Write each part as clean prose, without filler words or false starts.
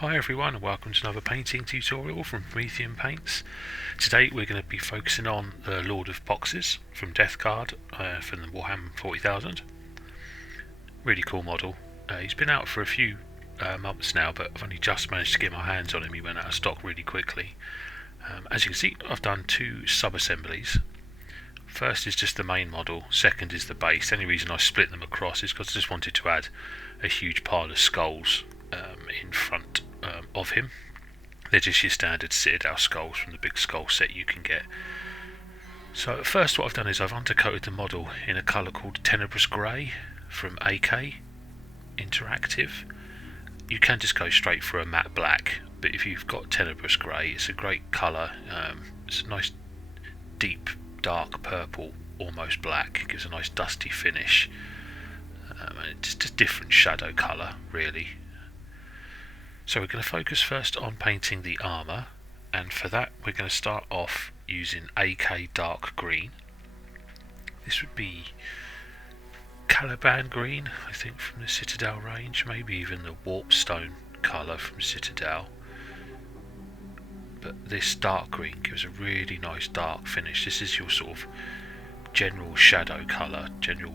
Hi everyone and welcome to another painting tutorial from Promethean Paints. Today we're going to be focusing on the Lord of Poxes from Death Card from the Warhammer 40,000. Really cool model. He's been out for a few months now, but I've only just managed to get my hands on him. He went out of stock really quickly. As you can see, I've done two sub-assemblies. First is just the main model, second is the base. The only reason I split them across is because I just wanted to add a huge pile of skulls in front of him. They're just your standard Citadel skulls from the big skull set you can get. So first what I've done is I've undercoated the model in a colour called Tenebrous Grey from AK Interactive. You can just go straight for a matte black, but if you've got Tenebrous Grey, it's a great colour. It's a nice deep dark purple, almost black. It gives a nice dusty finish, and it's just a different shadow colour really. So we're going to focus first on painting the armour, and for that we're going to start off using AK Dark Green. This would be Caliban Green, I think, from the Citadel range, maybe even the Warpstone colour from Citadel. But this dark green gives a really nice dark finish. This is your sort of general shadow colour, general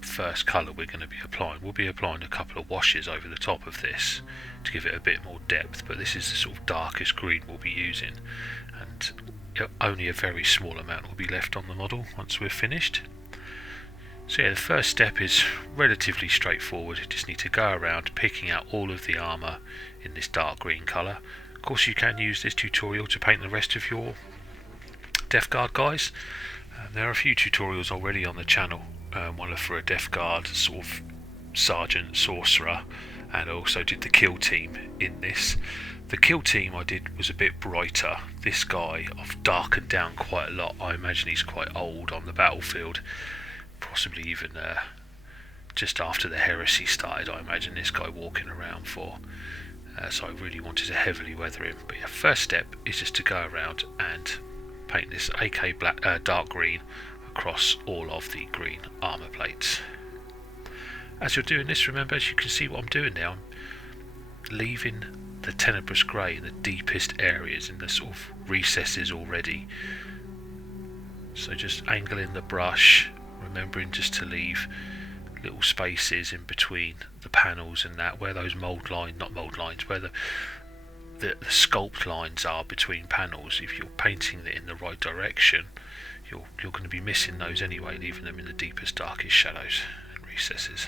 first colour we're going to be applying. We'll be applying a couple of washes over the top of this to give it a bit more depth, but this is the sort of darkest green we'll be using, and only a very small amount will be left on the model once we're finished. So yeah, the first step is relatively straightforward. You just need to go around picking out all of the armour in this dark green colour. Of course you can use this tutorial to paint the rest of your Death Guard guys. There are a few tutorials already on the channel. One for a Death Guard sort of Sergeant Sorcerer, and I also did the kill team in this. The kill team I did was a bit brighter. This guy I've darkened down quite a lot. I imagine he's quite old on the battlefield, possibly even just after the heresy started. I imagine this guy walking around for. So I really wanted to heavily weather him. But yeah, first step is just to go around and paint this AK dark green across all of the green armour plates. As you're doing this, remember, as you can see what I'm doing now, I'm leaving the Tenebrous Grey in the deepest areas, in the sort of recesses already. So just angling the brush, remembering just to leave little spaces in between the panels and that, where those where the sculpt lines are between panels. If you're painting it in the right direction, you're going to be missing those anyway, leaving them in the deepest, darkest shadows and recesses.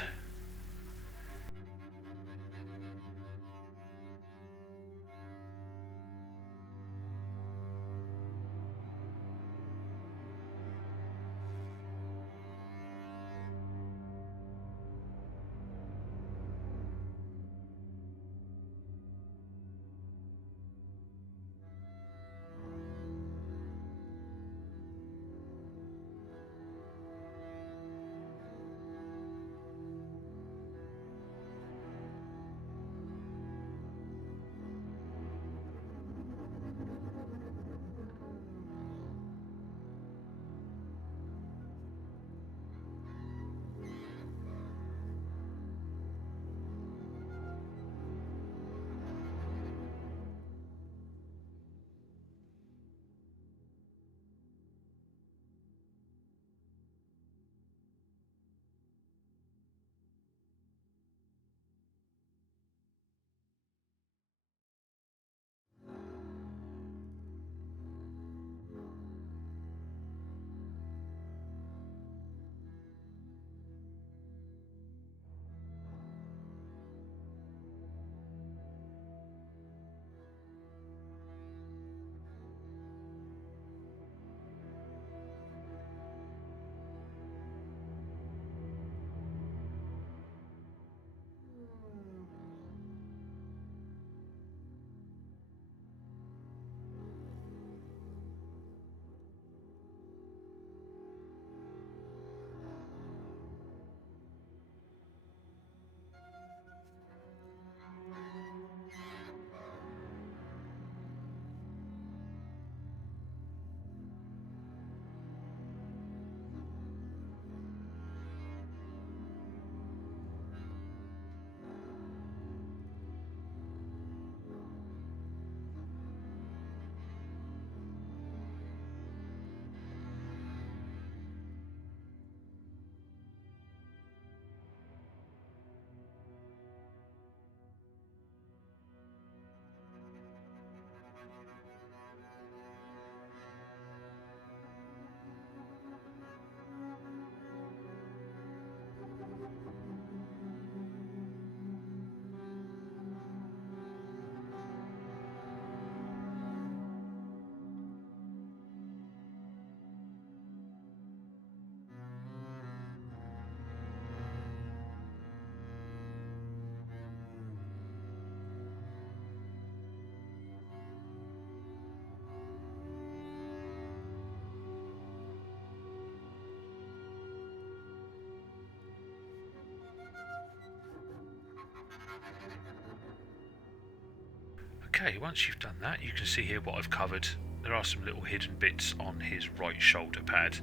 Okay, once you've done that, you can see here what I've covered. There are some little hidden bits on his right shoulder pad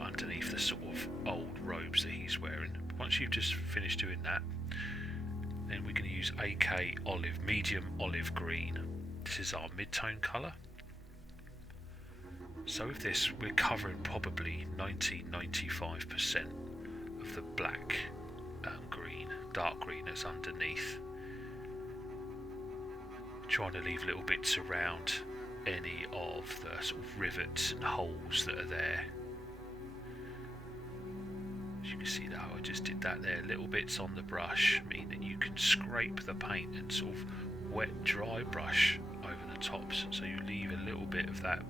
underneath the sort of old robes that he's wearing. Once you've just finished doing that, then we're going to use AK Olive, medium olive green. This is our mid-tone colour. So with this, we're covering probably 90-95% of the black green, dark green that's underneath. Trying to leave little bits around any of the sort of rivets and holes that are there. As you can see that I just did that there. Little bits on the brush mean that you can scrape the paint and sort of wet dry brush over the tops, so you leave a little bit of that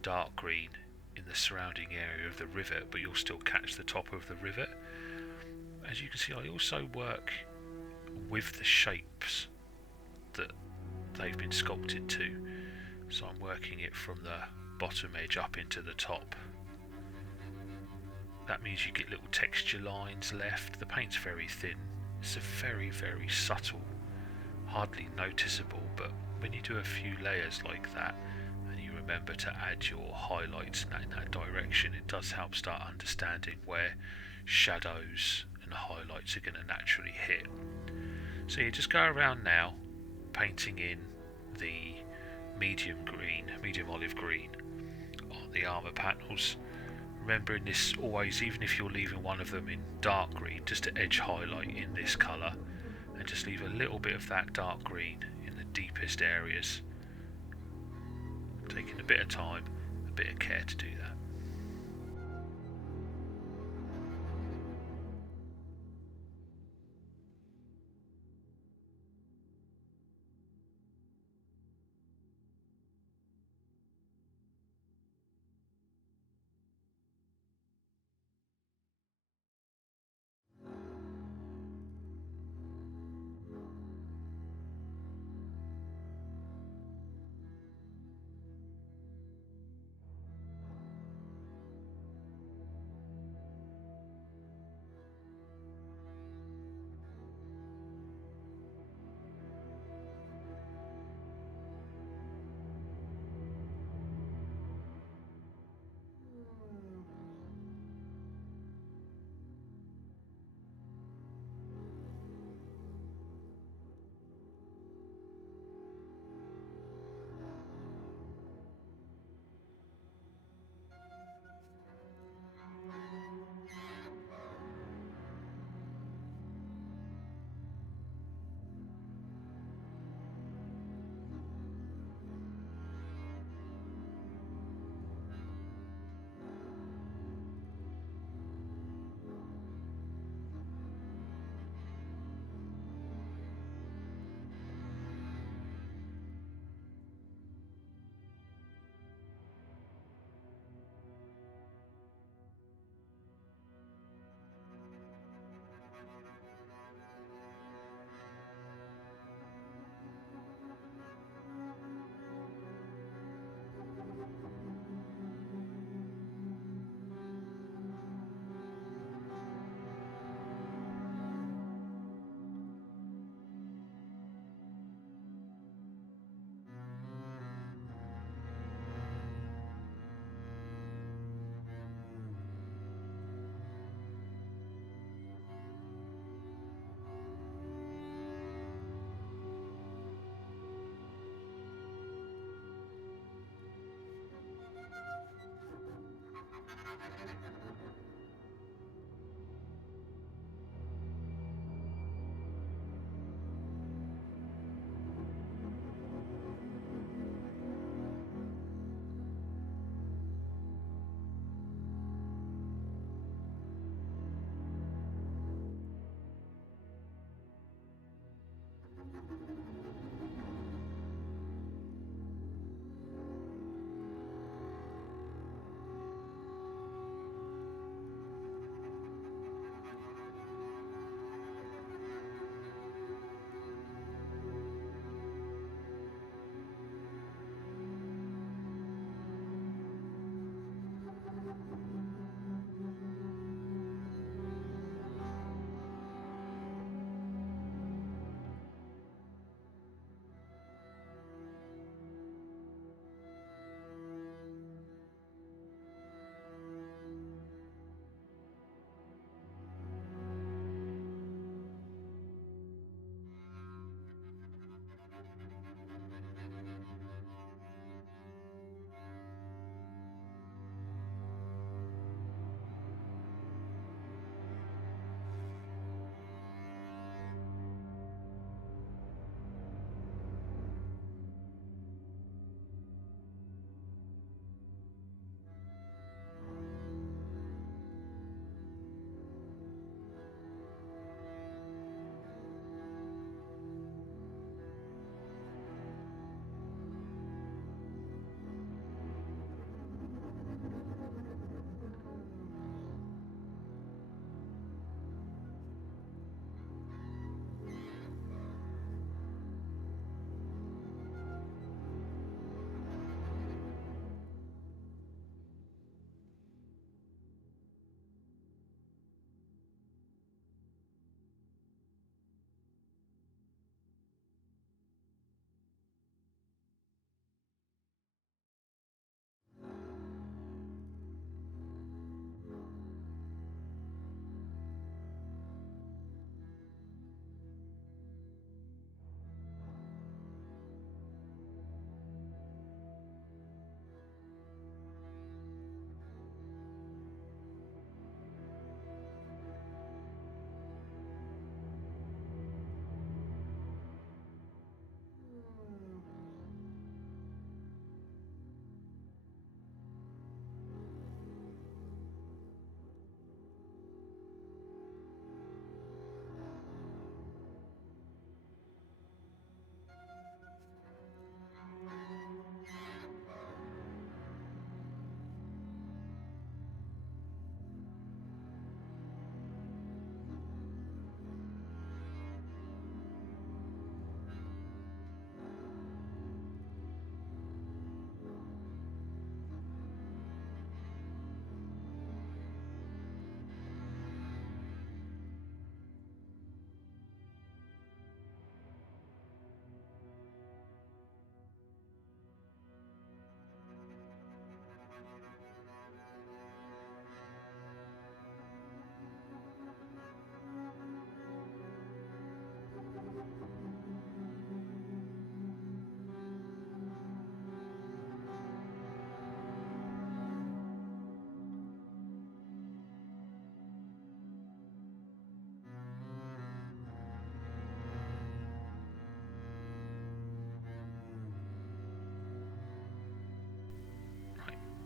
dark green in the surrounding area of the rivet, but you'll still catch the top of the rivet. As you can see, I also work with the shapes that they've been sculpted to, so I'm working it from the bottom edge up into the top. That means you get little texture lines left. The paint's very thin. It's a very, very subtle, hardly noticeable, but when you do a few layers like that and you remember to add your highlights in that direction, it does help start understanding where shadows and highlights are going to naturally hit. So you just go around now painting in the medium olive green on the armour panels. Remembering this always, even if you're leaving one of them in dark green, just to edge highlight in this colour and just leave a little bit of that dark green in the deepest areas. Taking a bit of time, a bit of care to do that.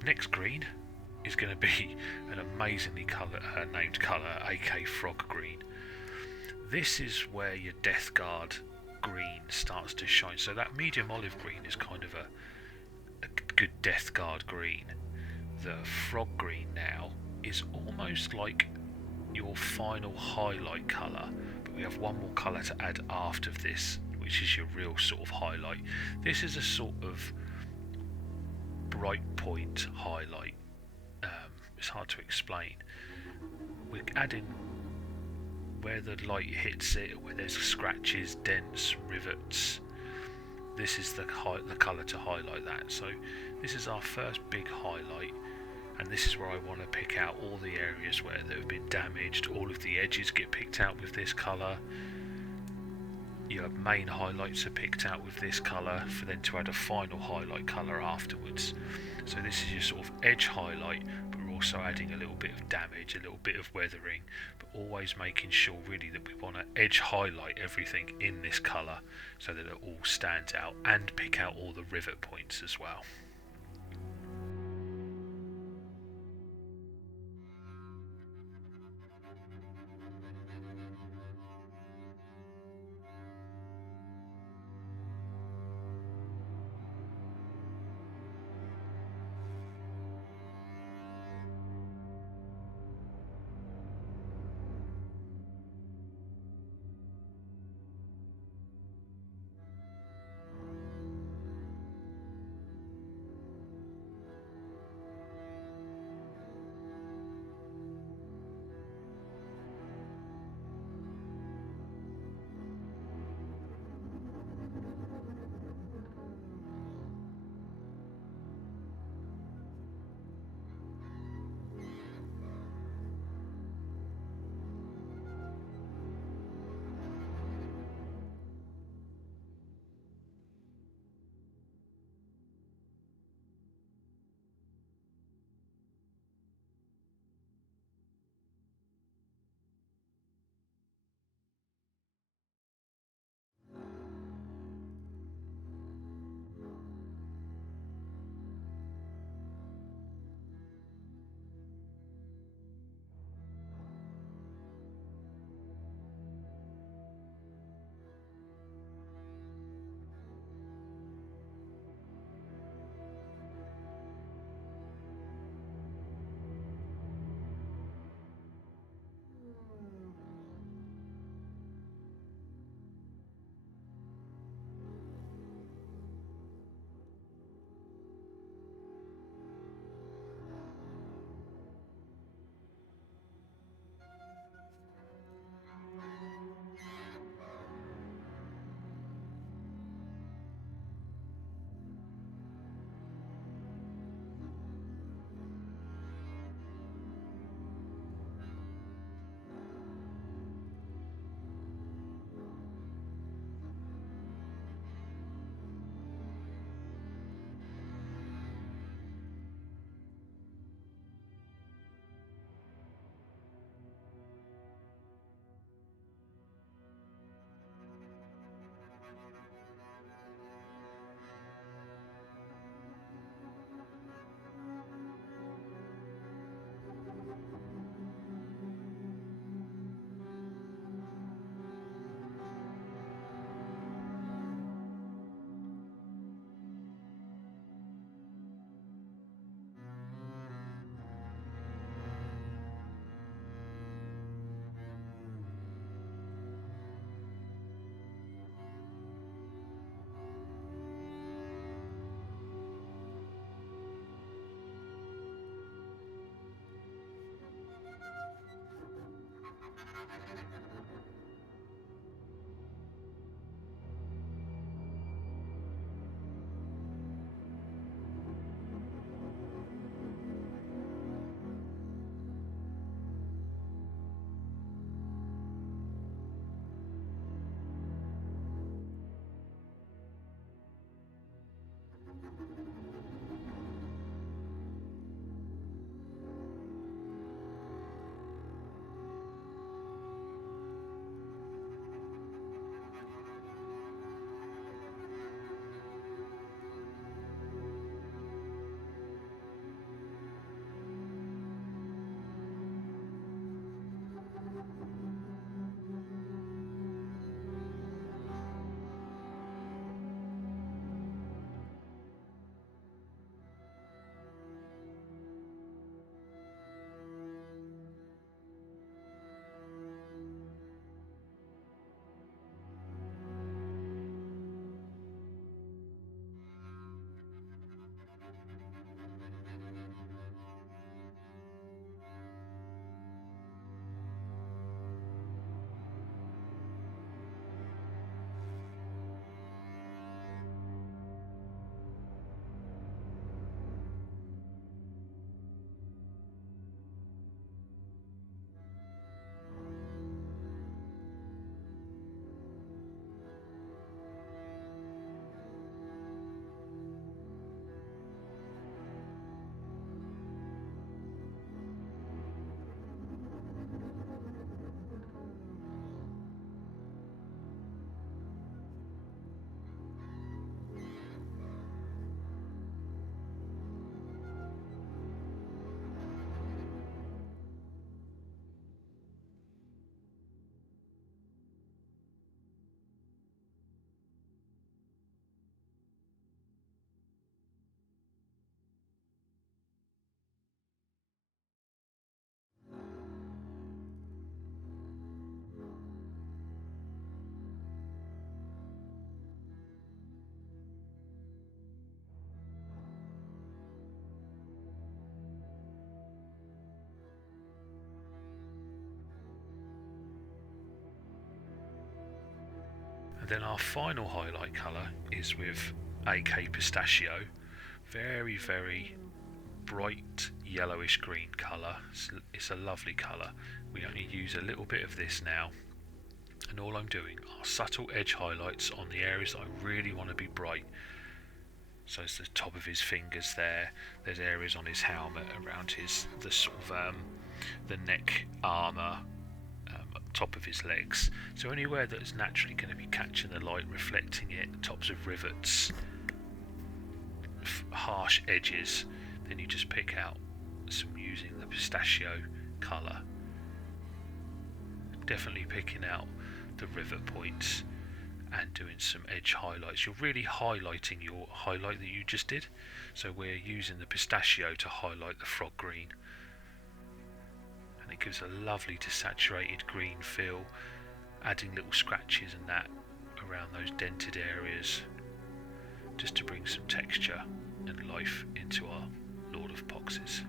Next green is going to be an amazingly named colour, aka Frog Green. This is where your Death Guard green starts to shine. So that medium olive green is kind of a good Death Guard green. The Frog Green now is almost like your final highlight colour, but we have one more colour to add after this, which is your real sort of highlight. This is a sort of bright point highlight. It's hard to explain. We're adding where the light hits it, where there's scratches, dents, rivets. This is the colour to highlight that. So this is our first big highlight, and this is where I want to pick out all the areas where they've been damaged. All of the edges get picked out with this colour. Your main highlights are picked out with this colour, for then to add a final highlight colour afterwards. So this is your sort of edge highlight, but we're also adding a little bit of damage, a little bit of weathering, but always making sure really that we want to edge highlight everything in this colour so that it all stands out, and pick out all the rivet points as well. And then our final highlight colour is with AK Pistachio. Very, very bright yellowish green colour. It's a lovely colour. We only use a little bit of this now, and all I'm doing are subtle edge highlights on the areas that I really want to be bright. So it's the top of his fingers there. There's areas on his helmet, around the sort of the neck armour, top of his legs. So anywhere that is naturally going to be catching the light, reflecting it, tops of rivets, harsh edges, then you just pick out some using the pistachio colour. Definitely picking out the rivet points and doing some edge highlights. You're really highlighting your highlight that you just did. So we're using the pistachio to highlight the frog green, and it gives a lovely desaturated green feel, adding little scratches and that around those dented areas, just to bring some texture and life into our Lord of Poxes.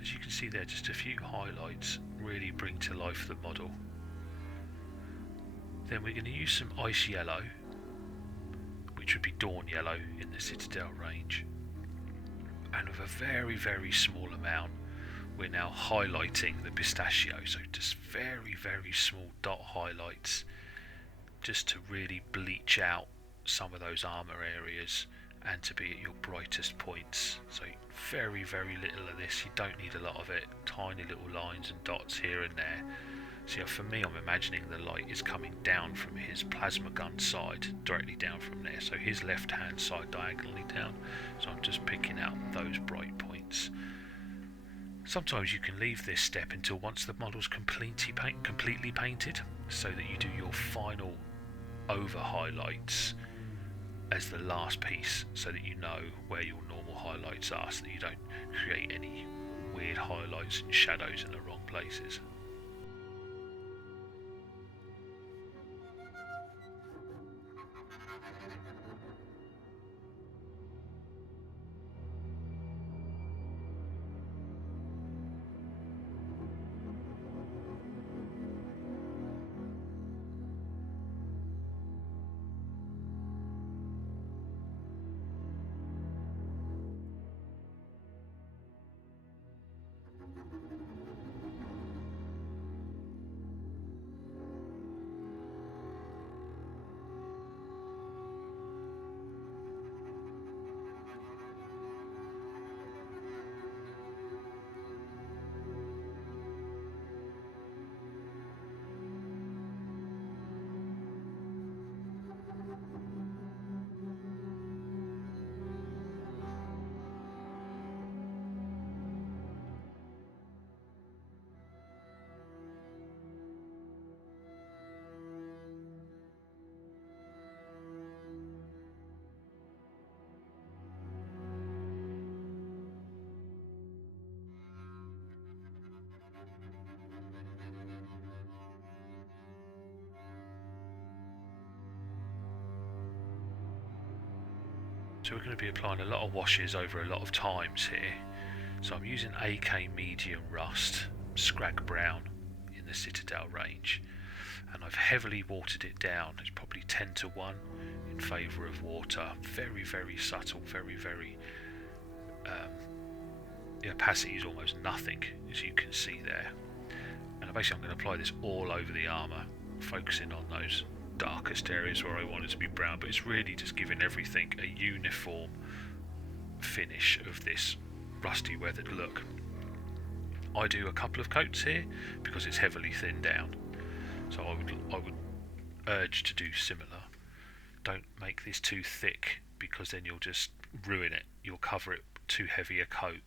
As you can see there, just a few highlights really bring to life the model. Then we're going to use some ice yellow, which would be dawn yellow in the Citadel range, and with a very, very small amount we're now highlighting the pistachio, so just very, very small dot highlights, just to really bleach out some of those armour areas and to be at your brightest points. So very, very little of this. You don't need a lot of it. Tiny little lines and dots here and there. So yeah, for me, I'm imagining the light is coming down from his plasma gun side, directly down from there. So his left hand side diagonally down. So I'm just picking out those bright points. Sometimes you can leave this step until once the model's completely painted, so that you do your final over highlights as the last piece, so that you know where your normal highlights are, so that you don't create any weird highlights and shadows in the wrong places. So we're going to be applying a lot of washes over a lot of times here. So I'm using AK Medium Rust, Scrag Brown in the Citadel range. And I've heavily watered it down. It's probably 10 to 1 in favour of water. Very, very subtle, very, very... the opacity is almost nothing, as you can see there. And basically I'm going to apply this all over the armour, focusing on those darkest areas where I want it to be brown, but it's really just giving everything a uniform finish of this rusty weathered look. I do a couple of coats here because it's heavily thinned down, so I would urge to do similar. Don't make this too thick because then you'll just ruin it. You'll cover it too heavy a coat,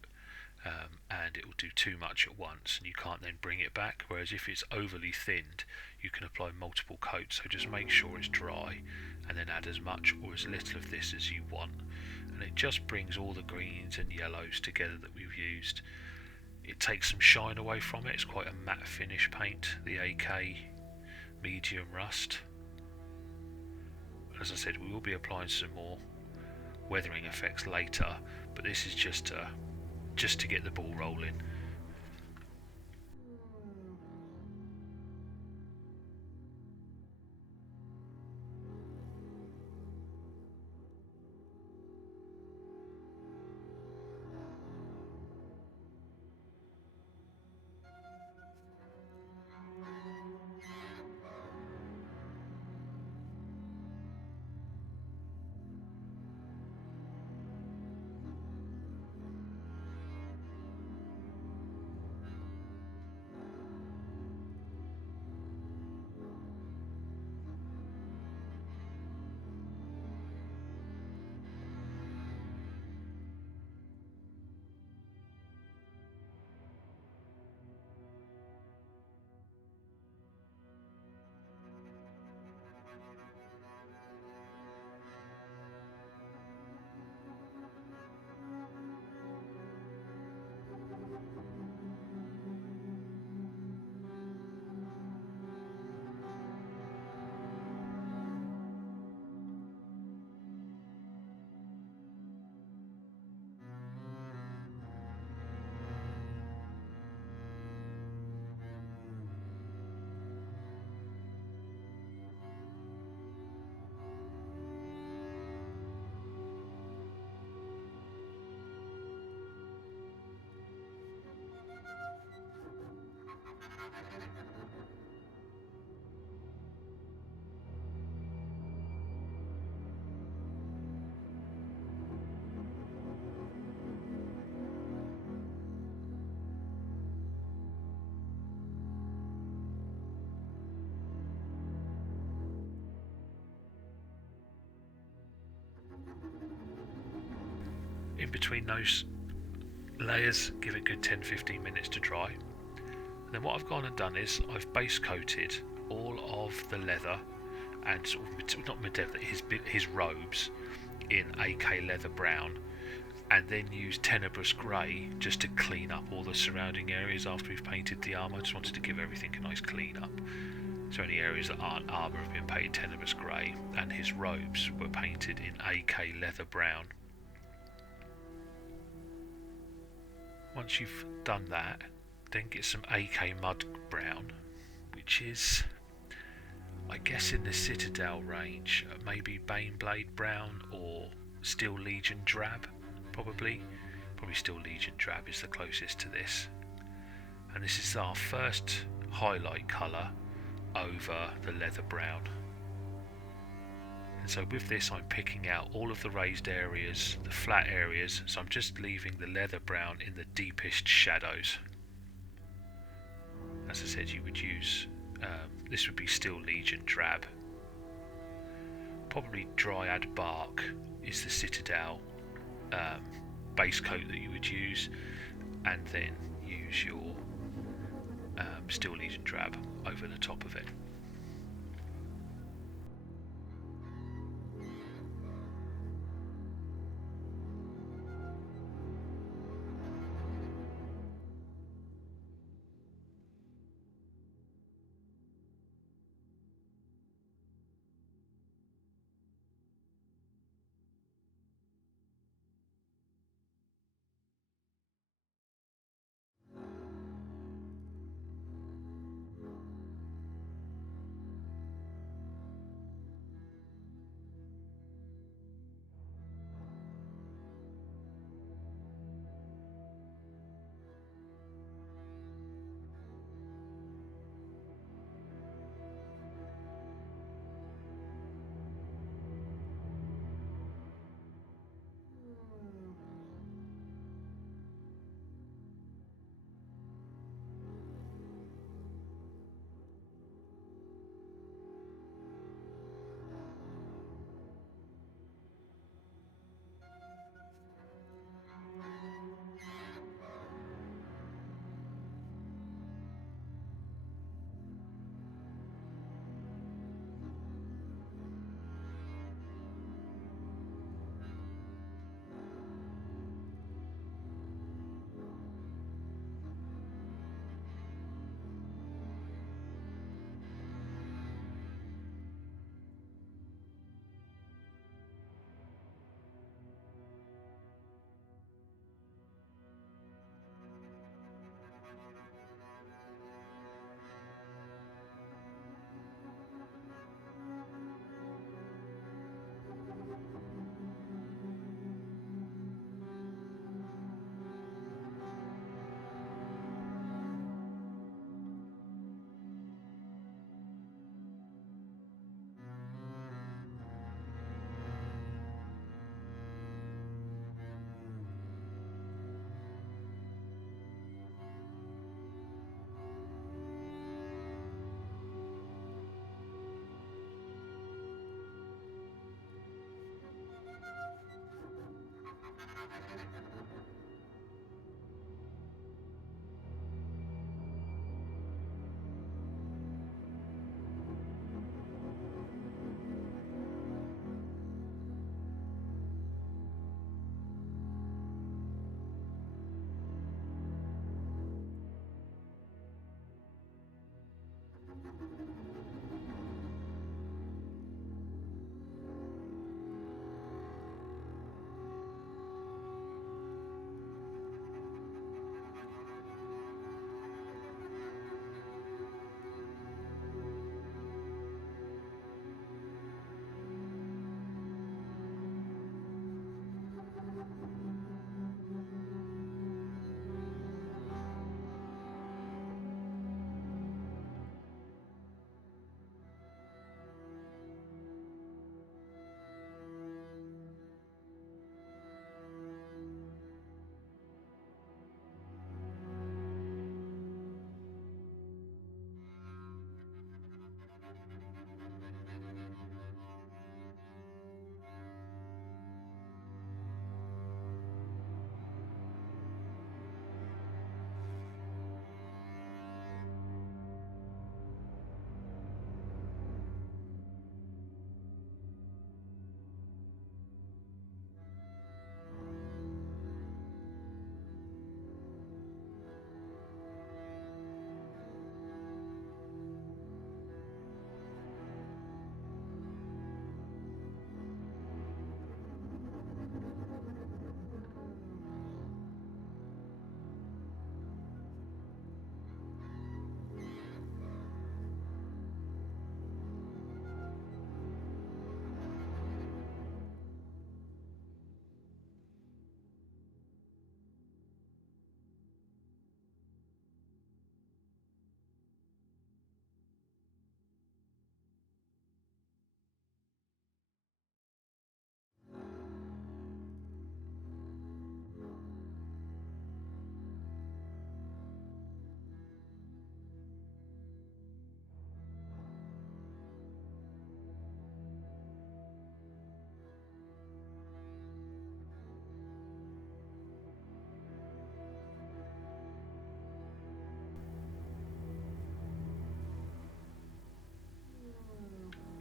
and it will do too much at once and you can't then bring it back. Whereas if it's overly thinned, you can apply multiple coats. So just make sure it's dry and then add as much or as little of this as you want, and it just brings all the greens and yellows together that we've used. It takes some shine away from it. It's quite a matte finish paint, the AK Medium Rust. As I said, we will be applying some more weathering effects later, but this is just to get the ball rolling. in between those layers, give it a good 10-15 minutes to dry. And then what I've gone and done is I've base coated all of the leather and sort of, not Medevh, his robes in AK leather brown, and then use Tenebrous Grey just to clean up all the surrounding areas after we've painted the armour. I just wanted to give everything a nice clean up. So any areas that aren't armour have been painted Tenebrous Grey, and his robes were painted in AK leather brown. Once you've done that, then get some AK mud brown, which is, I guess, in the Citadel range, maybe Baneblade brown or Steel Legion drab, probably Steel Legion drab is the closest to this. And this is our first highlight colour over the leather brown. And so with this I'm picking out all of the raised areas, the flat areas, so I'm just leaving the leather brown in the deepest shadows. As I said, you would use, this would be Steel Legion drab. Probably Dryad Bark is the Citadel base coat that you would use, and then use your Steel Legion drab over the top of it.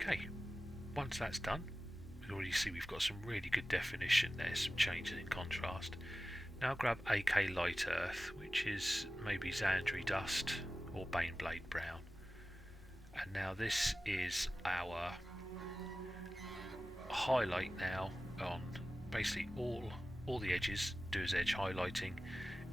Okay, once that's done, you can already see we've got some really good definition there, some changes in contrast. Now grab AK Light Earth, which is maybe Xandri Dust or Baneblade Brown. And now this is our highlight now on basically all the edges. Do as edge highlighting.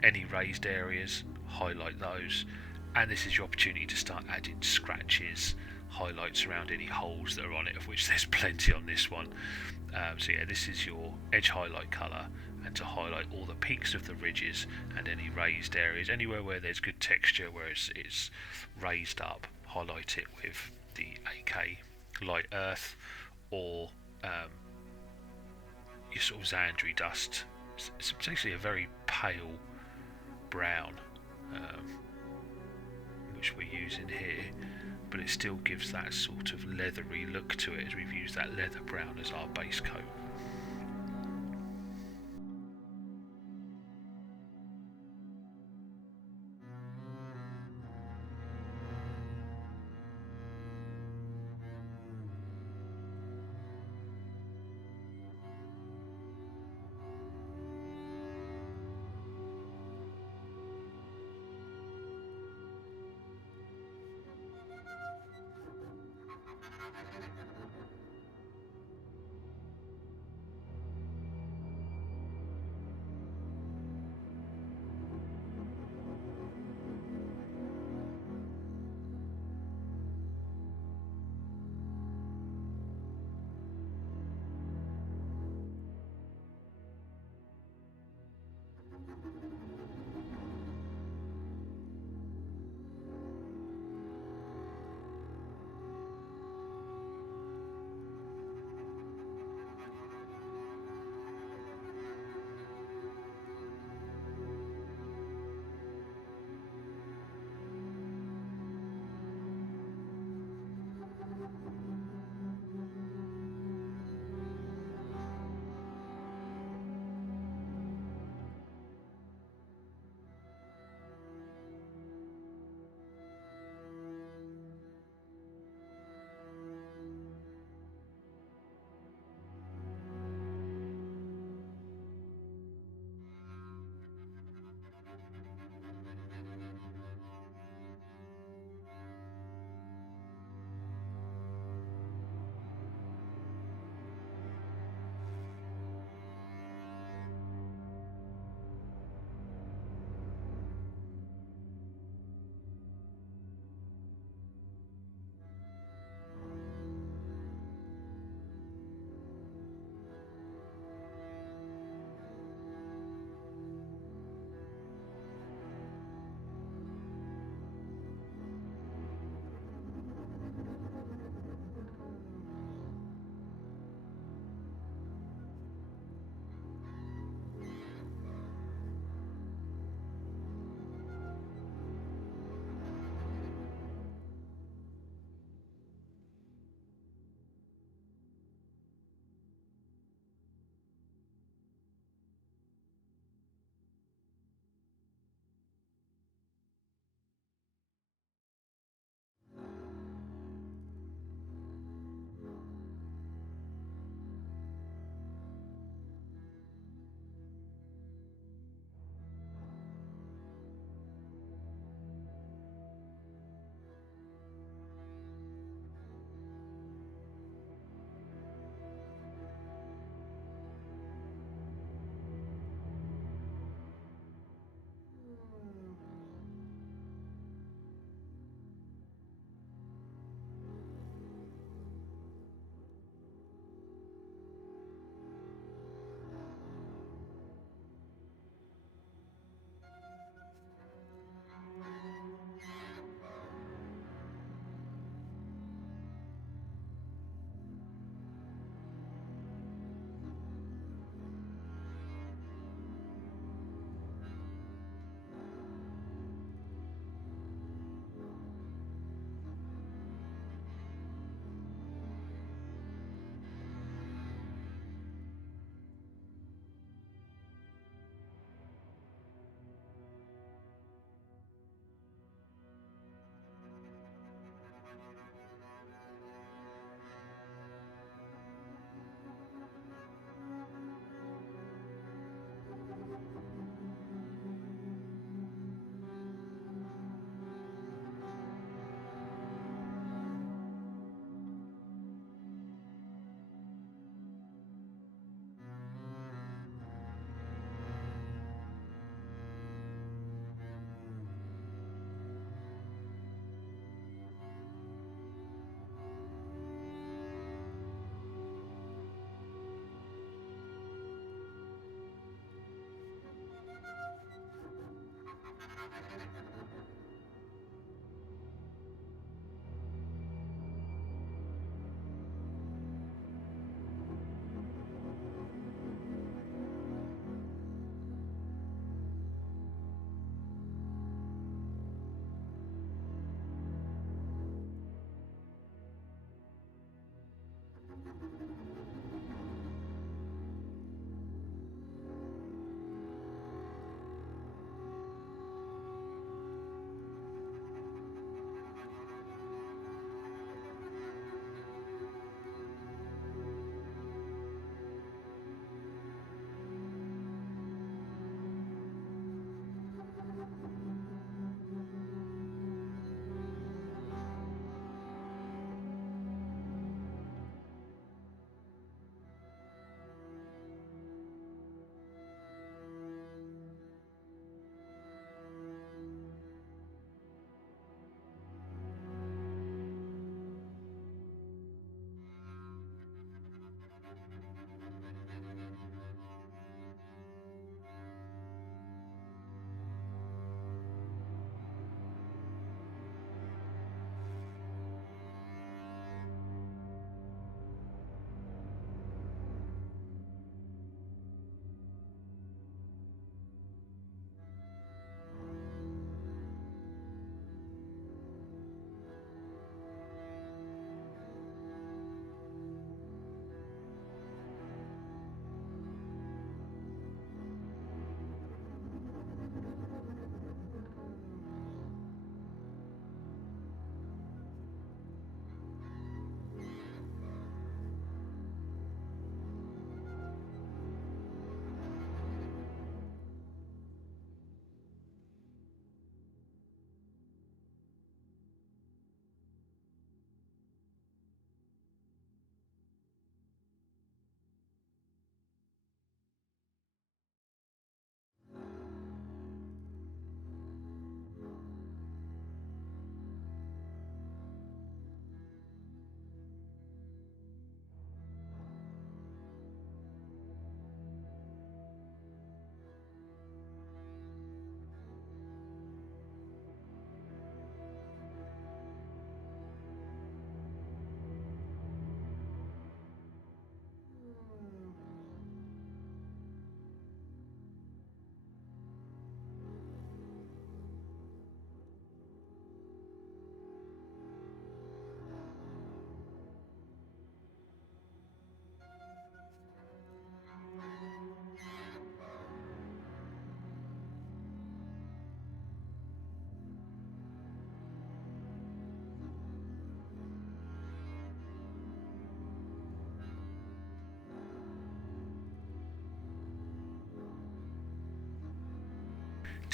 Any raised areas, highlight those. And this is your opportunity to start adding scratches, highlights around any holes that are on it, of which there's plenty on this one. So yeah, this is your edge highlight colour, and to highlight all the peaks of the ridges and any raised areas, anywhere where there's good texture, where it's raised up, highlight it with the AK Light Earth or your sort of Xandri Dust. It's actually a very pale brown, which we're using here, but it still gives that sort of leathery look to it, as we've used that leather brown as our base coat.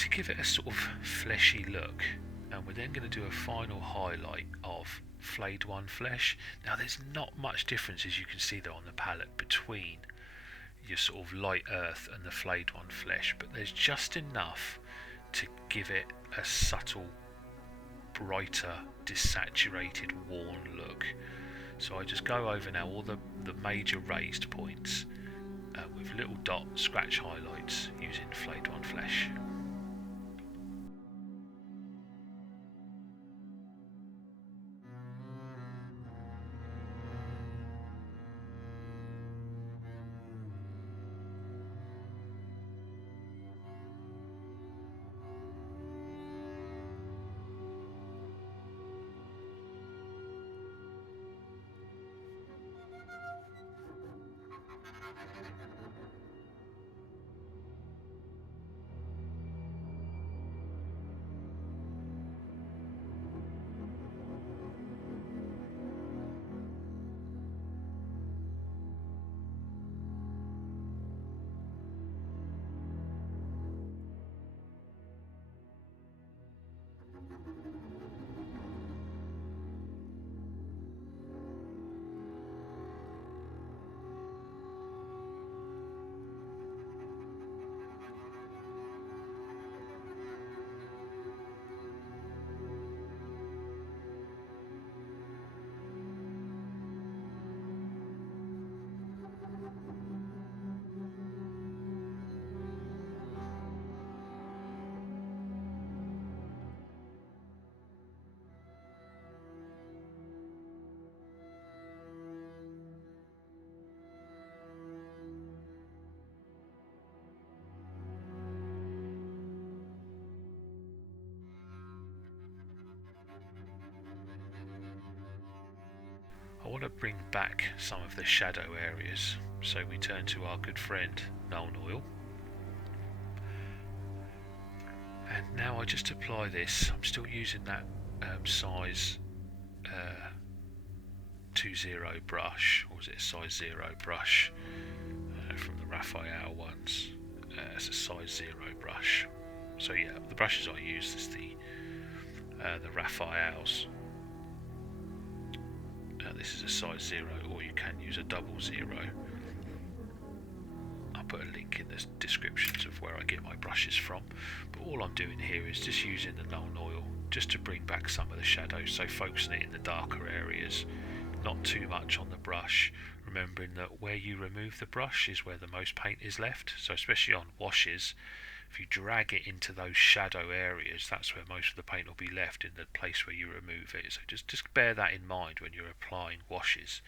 to give it a sort of fleshy look, and we're then going to do a final highlight of Flayed One Flesh. Now there's not much difference, as you can see there on the palette, between your sort of light earth and the Flayed One Flesh, but there's just enough to give it a subtle, brighter, desaturated, worn look. So I just go over now all the major raised points with little dot scratch highlights using Flayed One Flesh. I want to bring back some of the shadow areas, so we turn to our good friend Null Oil. And now I just apply this. I'm still using that size 20 brush, or was it a size 0 brush from the Raphael ones. It's a size 0 brush. So yeah, the brushes I use is the Raphaels. This is a size 0, or you can use a 00. I'll put a link in the descriptions of where I get my brushes from, but all I'm doing here is just using the Null Oil just to bring back some of the shadows, so focusing it in the darker areas, not too much on the brush, remembering that where you remove the brush is where the most paint is left. So especially on washes, if you drag it into those shadow areas, that's where most of the paint will be left, in the place where you remove it. So just bear that in mind when you're applying washes,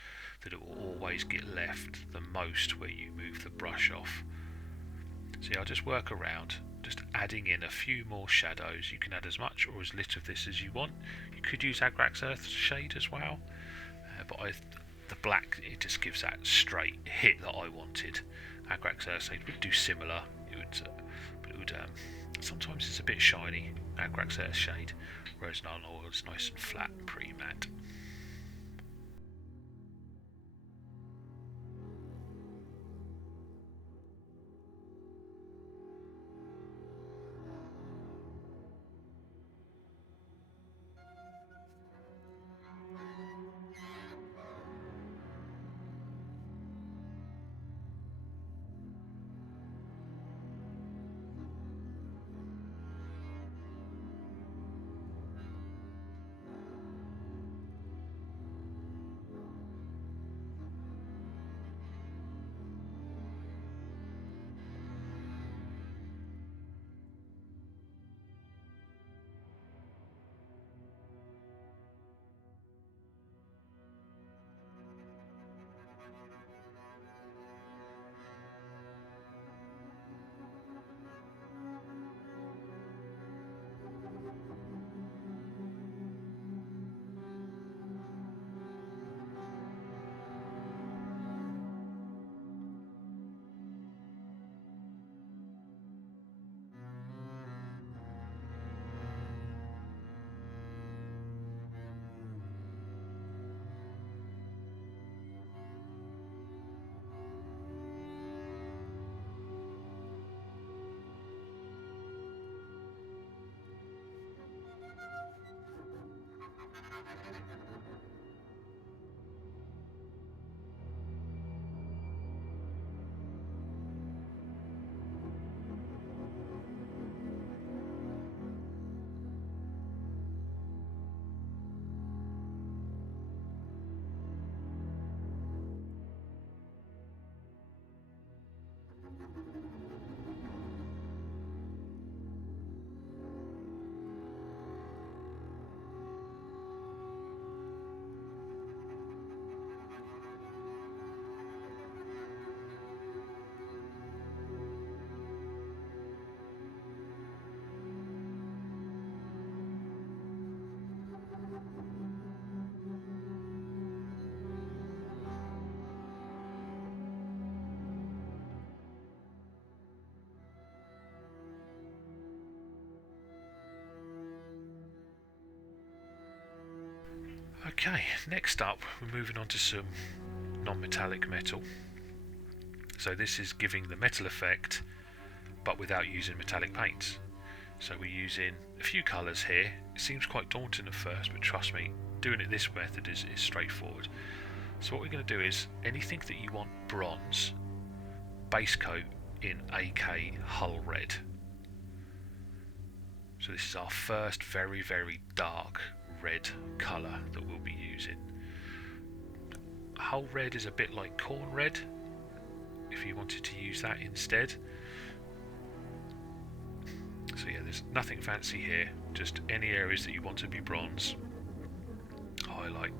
that it will always get left the most where you move the brush off. So I'll just work around, just adding in a few more shadows. You can add as much or as little of this as you want. You could use Agrax Earth shade as well, but the black, it just gives that straight hit that I wanted. Agrax Earth shade would do similar. But it would sometimes it's a bit shiny, Agrax Earth shade, whereas Null Oil is nice and flat and pretty matte. Okay, next up we're moving on to some non-metallic metal. So this is giving the metal effect but without using metallic paints. So we're using a few colours here. It seems quite daunting at first, but trust me, doing it this method is straightforward. So what we're going to do is anything that you want bronze, base coat in AK Hull Red. So this is our first very, very dark red colour that we'll be using. Hull Red is a bit like corn red, if you wanted to use that instead. So yeah, there's nothing fancy here, just any areas that you want to be bronze, highlight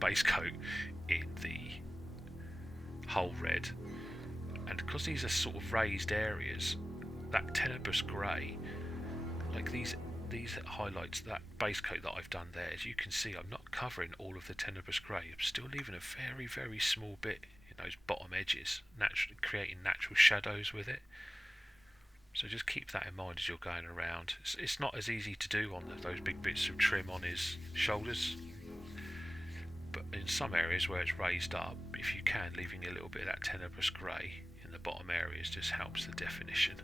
base coat in the Hull Red. And because these are sort of raised areas, that Tenebrous Grey, like these highlights, that base coat that I've done there, as you can see, I'm not covering all of the Tenebrous Grey. I'm still leaving a very, very small bit in those bottom edges, naturally creating natural shadows with it. So just keep that in mind as you're going around. It's not as easy to do on those big bits of trim on his shoulders, but in some areas where it's raised up, if you can, leaving a little bit of that Tenebrous Grey in the bottom areas just helps the definition.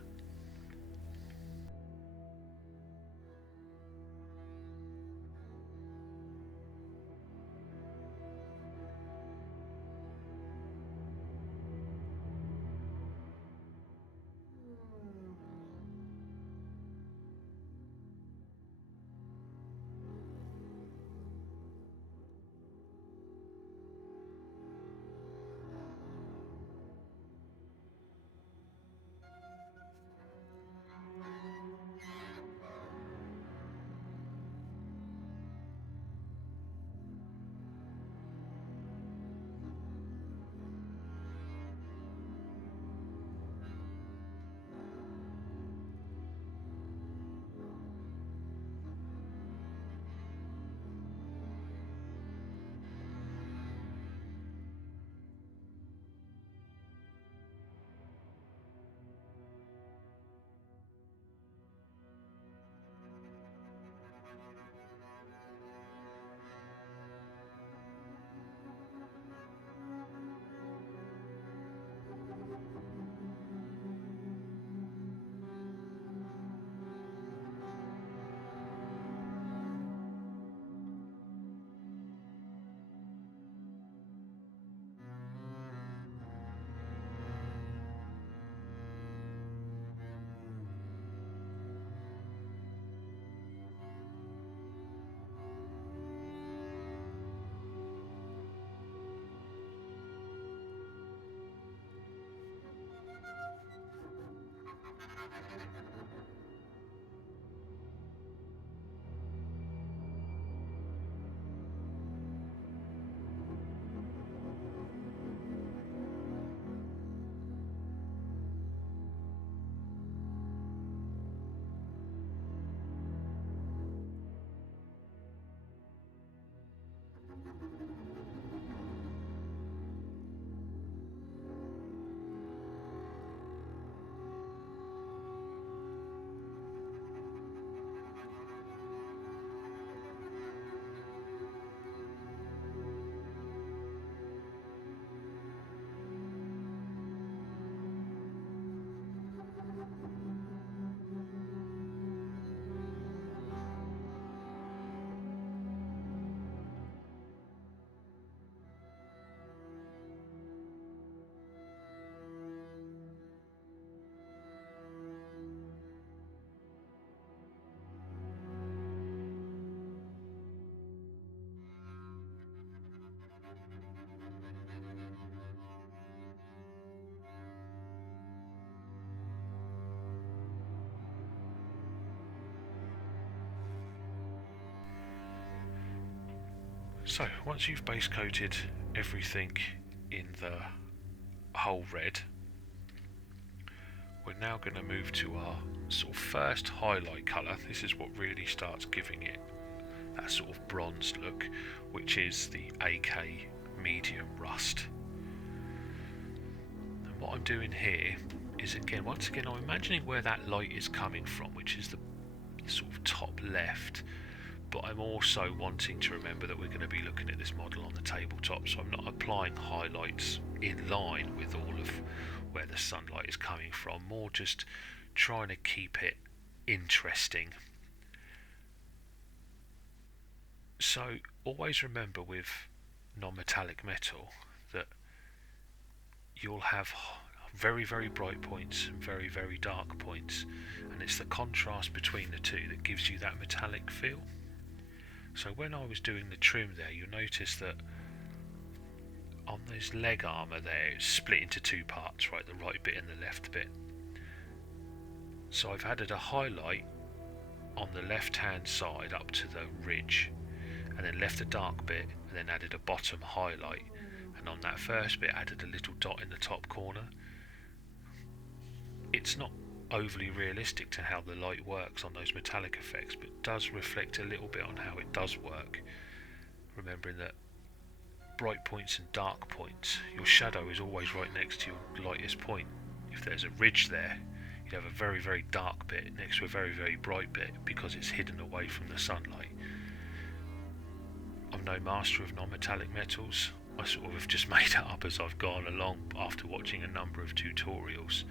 So once you've base coated everything in the Hull Red, we're now going to move to our sort of first highlight colour. This is what really starts giving it that sort of bronze look, which is the AK Medium Rust. And what I'm doing here is, once again, I'm imagining where that light is coming from, which is the sort of top left, but I'm also wanting to remember that we're going to be looking at this model on the tabletop, so I'm not applying highlights in line with all of where the sunlight is coming from, more just trying to keep it interesting. So always remember with non-metallic metal that you'll have very, very bright points and very, very dark points, and it's the contrast between the two that gives you that metallic feel. So when I was doing the trim there, you'll notice that on this leg armour there, it's split into two parts, right, the right bit and the left bit. So I've added a highlight on the left hand side up to the ridge, and then left a dark bit and then added a bottom highlight, and on that first bit added a little dot in the top corner. It's not overly realistic to how the light works on those metallic effects, but it does reflect a little bit on how it does work, remembering that bright points and dark points, your shadow is always right next to your lightest point. If there's a ridge there, you'd have a very, very dark bit next to a very, very bright bit because it's hidden away from the sunlight. I'm no master of non-metallic metals. I sort of have just made it up as I've gone along after watching a number of tutorials.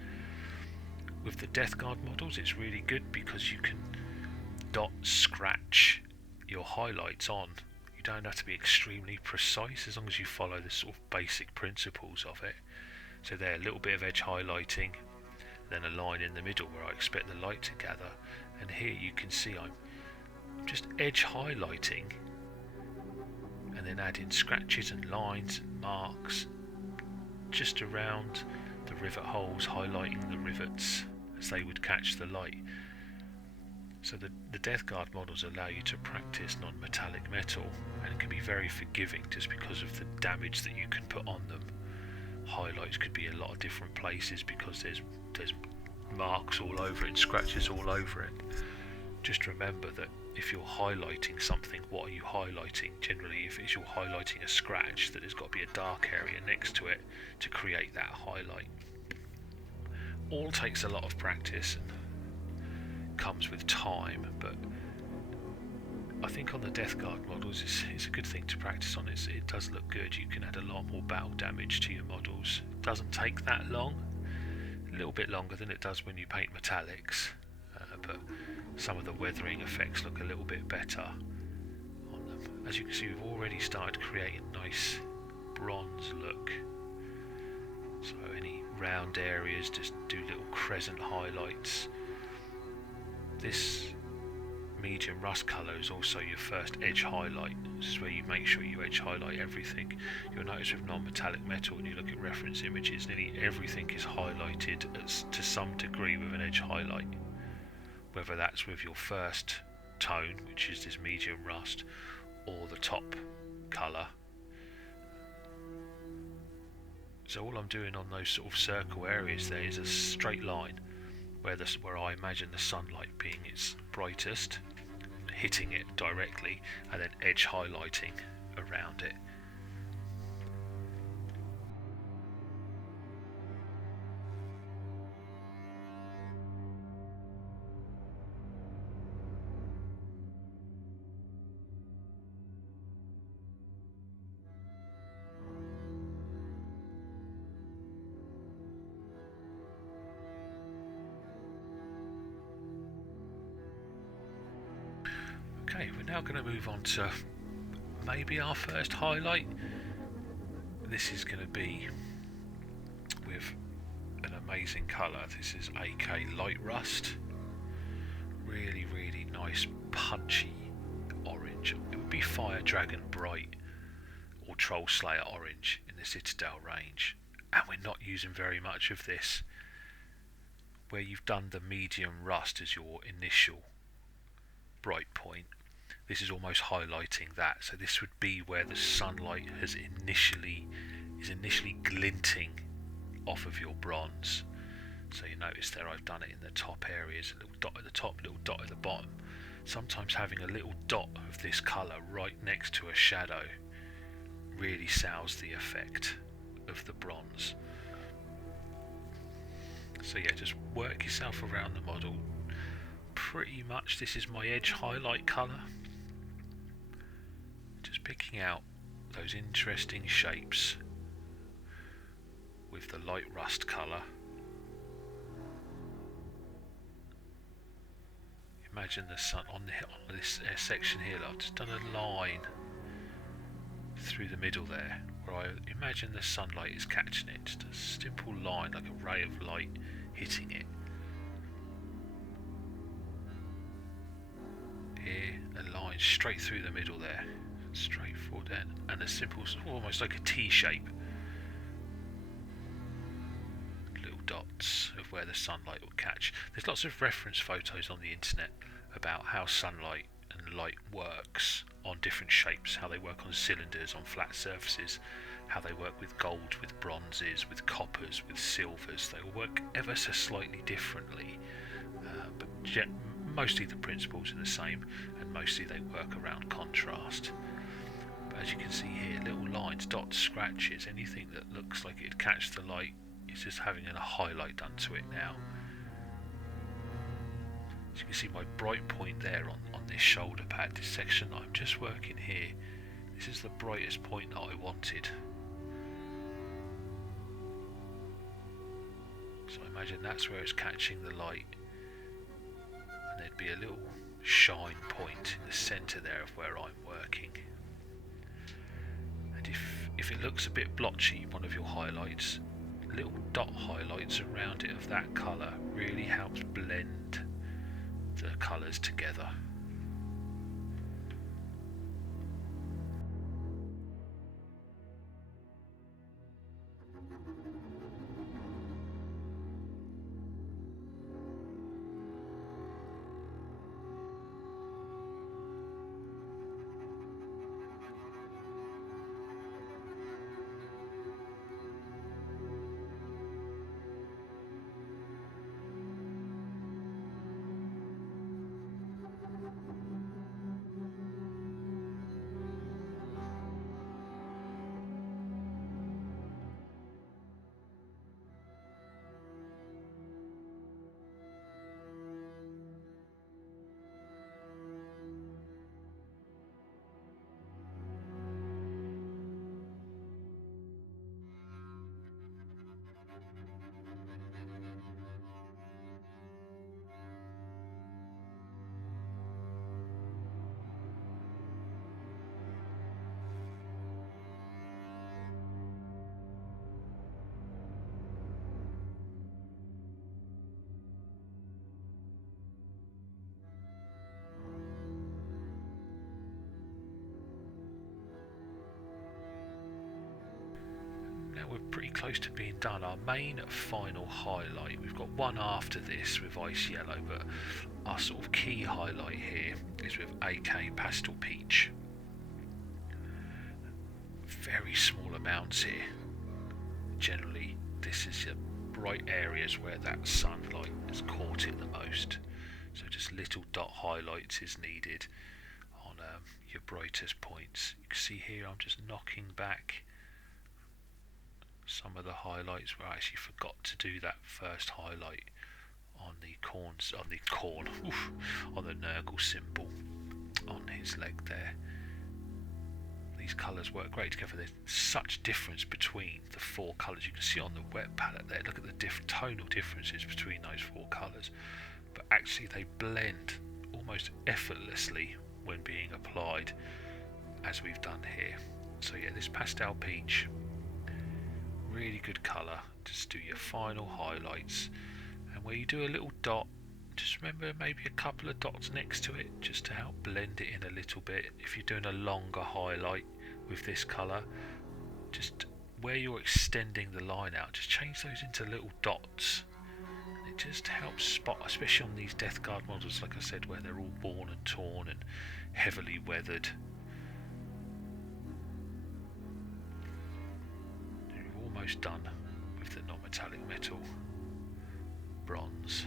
With the Death Guard models, it's really good because you can dot scratch your highlights on. You don't have to be extremely precise as long as you follow the sort of basic principles of it. So there, a little bit of edge highlighting, then a line in the middle where I expect the light to gather, and here you can see I'm just edge highlighting and then adding scratches and lines and marks just around the rivet holes, highlighting the rivets as they would catch the light. So the Death Guard models allow you to practice non-metallic metal, and it can be very forgiving just because of the damage that you can put on them. Highlights could be a lot of different places because there's marks all over it and scratches all over it. Just remember that if you're highlighting something, what are you highlighting? Generally, if you're highlighting a scratch, that there's got to be a dark area next to it to create that highlight. All takes a lot of practice and comes with time, but I think on the Death Guard models it's a good thing to practice on. It does look good. You can add a lot more battle damage to your models. It doesn't take that long, a little bit longer than it does when you paint metallics, but some of the weathering effects look a little bit better on them. As you can see, we've already started creating a nice bronze look. So any round areas, just do little crescent highlights. This medium rust colour is also your first edge highlight. This is where you make sure you edge highlight everything. You'll notice with non-metallic metal, when you look at reference images, nearly everything is highlighted to some degree with an edge highlight. Whether that's with your first tone, which is this medium rust, or the top colour. So all I'm doing on those sort of circle areas there is a straight line where I imagine the sunlight being its brightest, hitting it directly, and then edge highlighting around it. Okay, we're now going to move on to maybe our first highlight. This is going to be with an amazing colour. This is AK Light Rust. Really, really nice punchy orange. It would be Fire Dragon Bright or Troll Slayer Orange in the Citadel range. And we're not using very much of this. Where you've done the medium rust as your initial bright point, this is almost highlighting that. So this would be where the sunlight is initially glinting off of your bronze. So you notice there I've done it in the top areas, a little dot at the top, little dot at the bottom. Sometimes having a little dot of this colour right next to a shadow really sells the effect of the bronze. So yeah, just work yourself around the model. Pretty much this is my edge highlight colour. picking out those interesting shapes with the light rust colour. Imagine the sun on this section here. I've just done a line through the middle there, where I imagine the sunlight is catching it. Just a simple line, like a ray of light hitting it. Here, a line straight through the middle there, straight forward, and a simple, almost like a T shape. Little dots of where the sunlight will catch. There's lots of reference photos on the internet about how sunlight and light works on different shapes, how they work on cylinders, on flat surfaces, how they work with gold, with bronzes, with coppers, with silvers. They all work ever so slightly differently, but mostly the principles are the same, and mostly they work around contrast. But as you can see here, little lines, dots, scratches, anything that looks like it'd catch the light is just having a highlight done to it now. As you can see, my bright point there on this shoulder pad, this section that I'm just working here, this is the brightest point that I wanted. So I imagine that's where it's catching the light, and there'd be a little shine point in the centre there of where I'm working. And if it looks a bit blotchy, one of your highlights, little dot highlights around it of that colour really helps blend the colours together. Now we're pretty close to being done. Our main final highlight, we've got one after this with ice yellow, but our sort of key highlight here is with AK Pastel Peach. Very small amounts here. Generally this is the bright areas where that sunlight has caught it the most, so just little dot highlights is needed on your brightest points. You can see here I'm just knocking back some of the highlights where I actually forgot to do that first highlight on the Nurgle symbol on his leg there. These colours work great together. There's such difference between the four colours. You can see on the wet palette there, look at the tonal differences between those four colours, but actually they blend almost effortlessly when being applied, as we've done here. So yeah, this Pastel Peach, really good colour. Just do your final highlights, and where you do a little dot, just remember maybe a couple of dots next to it just to help blend it in a little bit. If you're doing a longer highlight with this colour, just where you're extending the line out, just change those into little dots. It just helps spot, especially on these Death Guard models, like I said, where they're all worn and torn and heavily weathered. You're almost done with the non-metallic metal bronze.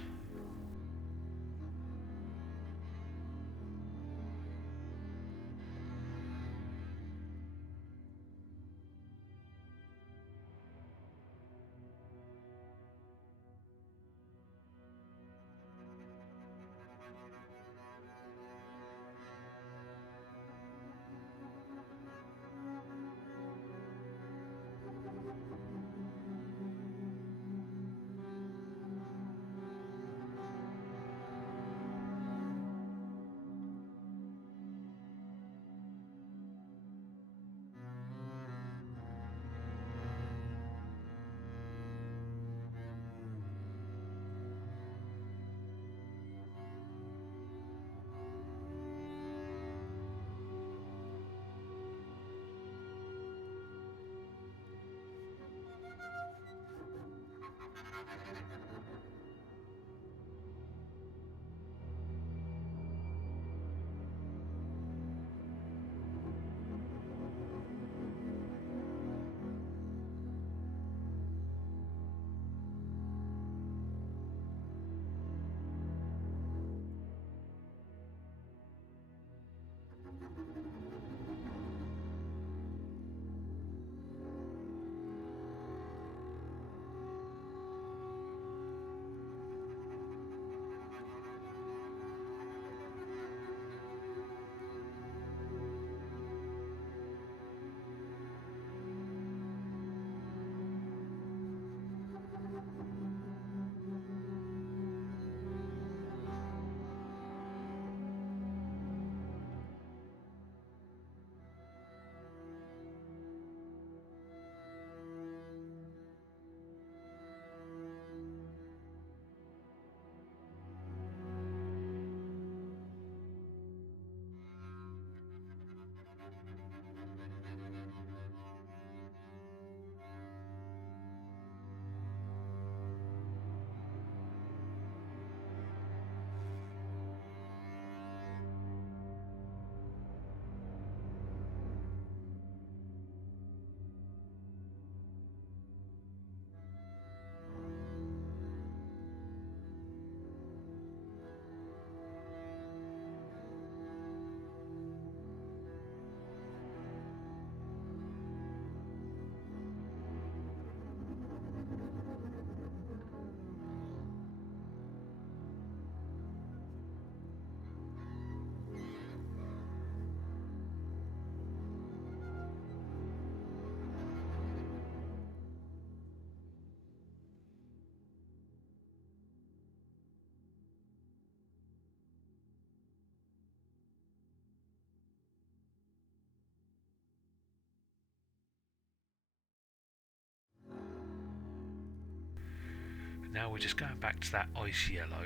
now we're just going back to that ice yellow,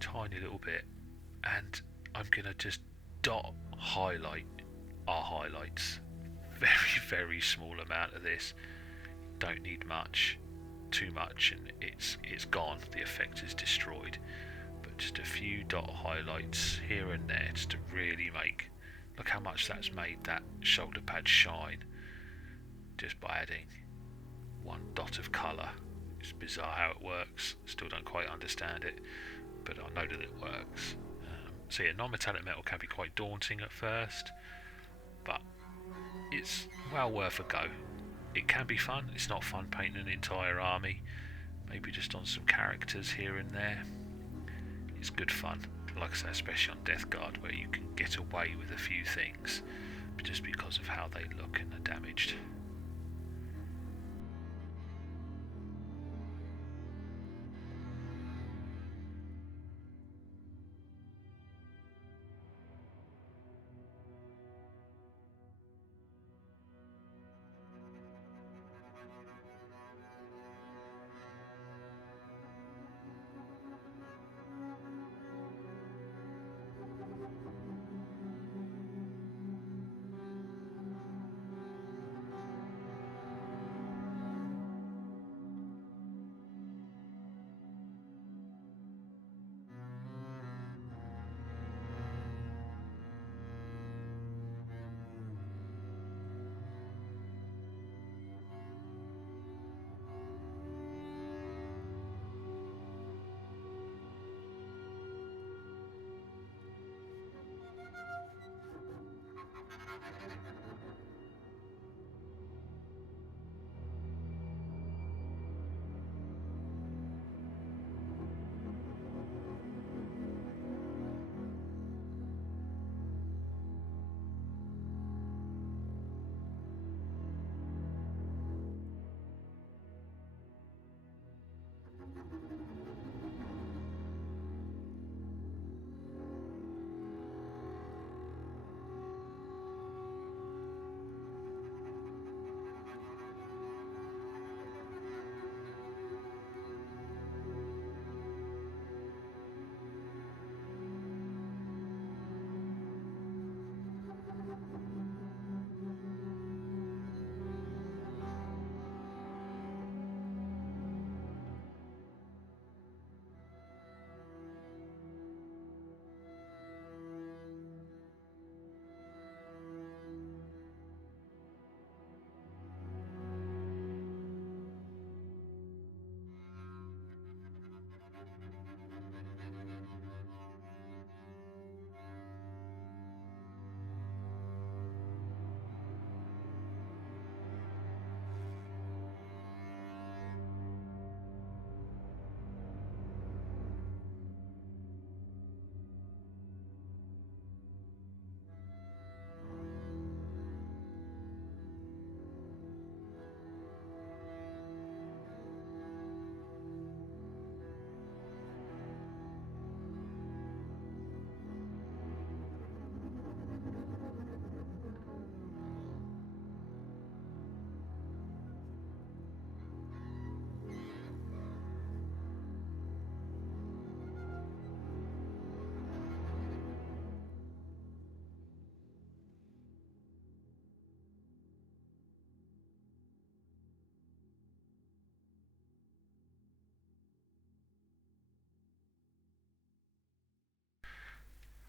tiny little bit, and I'm going to just dot highlight our highlights. Very, very small amount of this. Don't need much. Too much and it's gone. The effect is destroyed. But just a few dot highlights here and there just to really make... Look how much that's made that shoulder pad shine. Just by adding one dot of colour. It's bizarre how it works. Still don't quite understand it, but I know that it works. So yeah, non-metallic metal can be quite daunting at first, but it's well worth a go. It can be fun. It's not fun painting an entire army. Maybe just on some characters here and there. It's good fun. Like I say, especially on Death Guard, where you can get away with a few things just because of how they look and are damaged.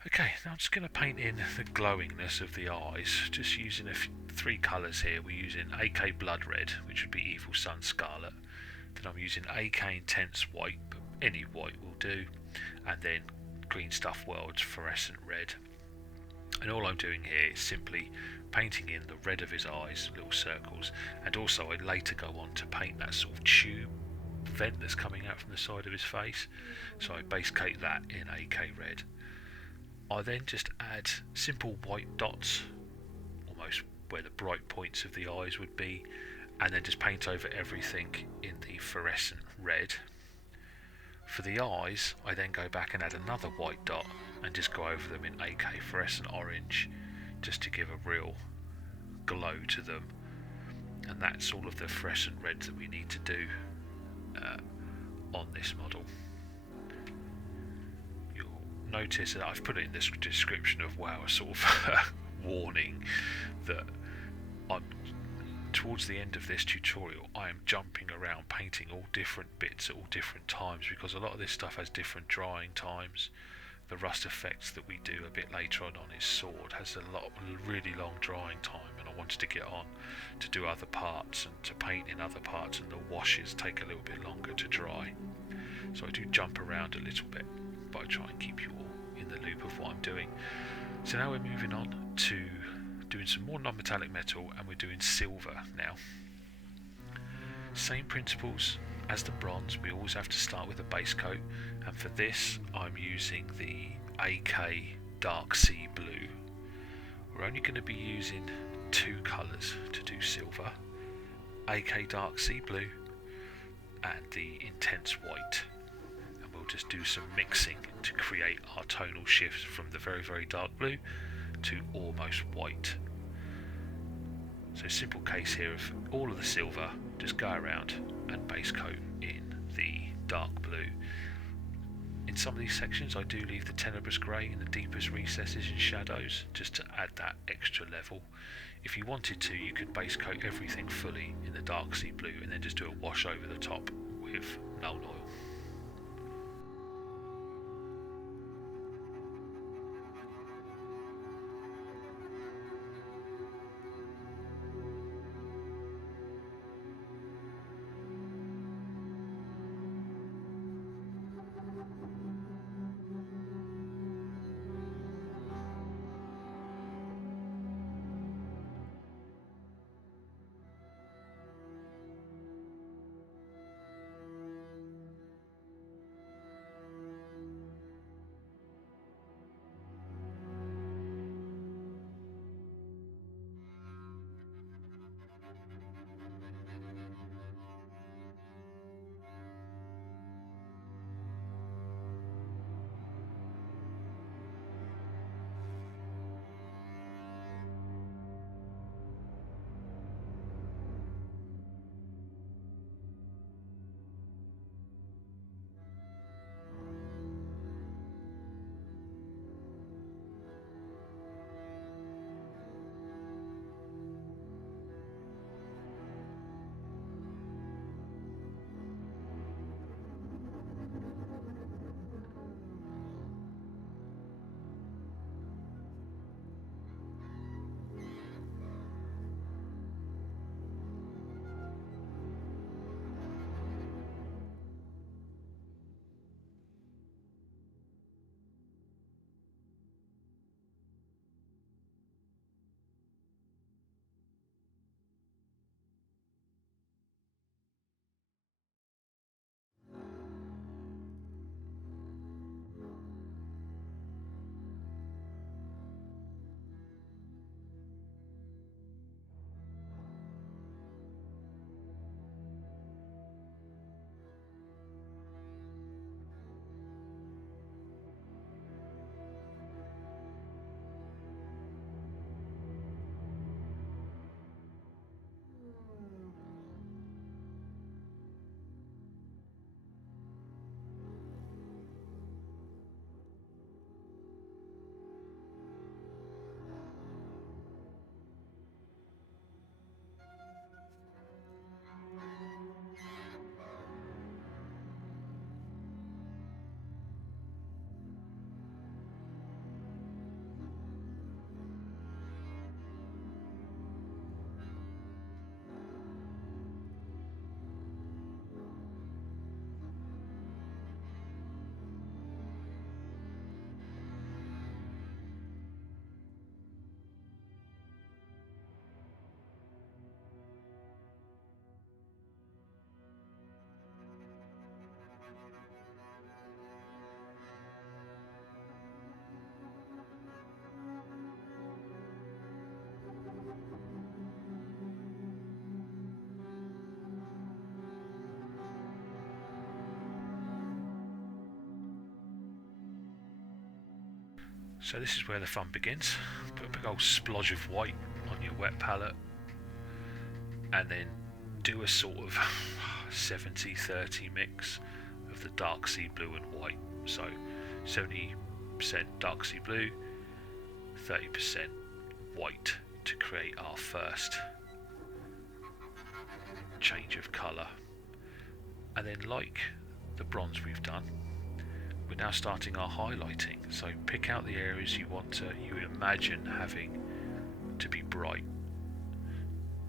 Okay, now I'm just going to paint in the glowingness of the eyes, just using three colours here. We're using AK Blood Red, which would be Evil Sun Scarlet. Then I'm using AK Intense White, but any white will do. And then Green Stuff World's Fluorescent Red. And all I'm doing here is simply painting in the red of his eyes, little circles. And also I later go on to paint that sort of tube vent that's coming out from the side of his face. So I base coat that in AK Red. I then just add simple white dots, almost where the bright points of the eyes would be, and then just paint over everything in the fluorescent red. For the eyes, I then go back and add another white dot and just go over them in AK fluorescent orange, just to give a real glow to them. And that's all of the fluorescent reds that we need to do on this model. You'll notice that I've put it in this description of wow, a sort of warning that towards the end of this tutorial I am jumping around painting all different bits at all different times, because a lot of this stuff has different drying times. The rust effects that we do a bit later on his sword has a really long drying time, and I wanted to get on to do other parts and to paint in other parts, and the washes take a little bit longer to dry. So I do jump around a little bit, but I try and keep you all in the loop of what I'm doing. So now we're moving on to doing some more non-metallic metal, and we're doing silver now. Same principles as the bronze, we always have to start with a base coat, and for this I'm using the AK Dark Sea Blue. We're only going to be using two colours to do silver, AK Dark Sea Blue and the Intense White, and we'll just do some mixing to create our tonal shifts from the very, very dark blue to almost white. So simple case here of all of the silver, just go around and base coat in the dark blue. In some of these sections I do leave the Tenebrous Grey in the deepest recesses and shadows just to add that extra level. If you wanted to, you could base coat everything fully in the dark sea blue and then just do a wash over the top with Nuln Oil. So this is where the fun begins. Put a big old splodge of white on your wet palette and then do a sort of, 70-30 mix of the dark sea blue and white. So 70% dark sea blue, 30% white to create our first change of colour. And then, like the bronze we've done, we're now starting our highlighting. So pick out the areas you imagine having to be bright.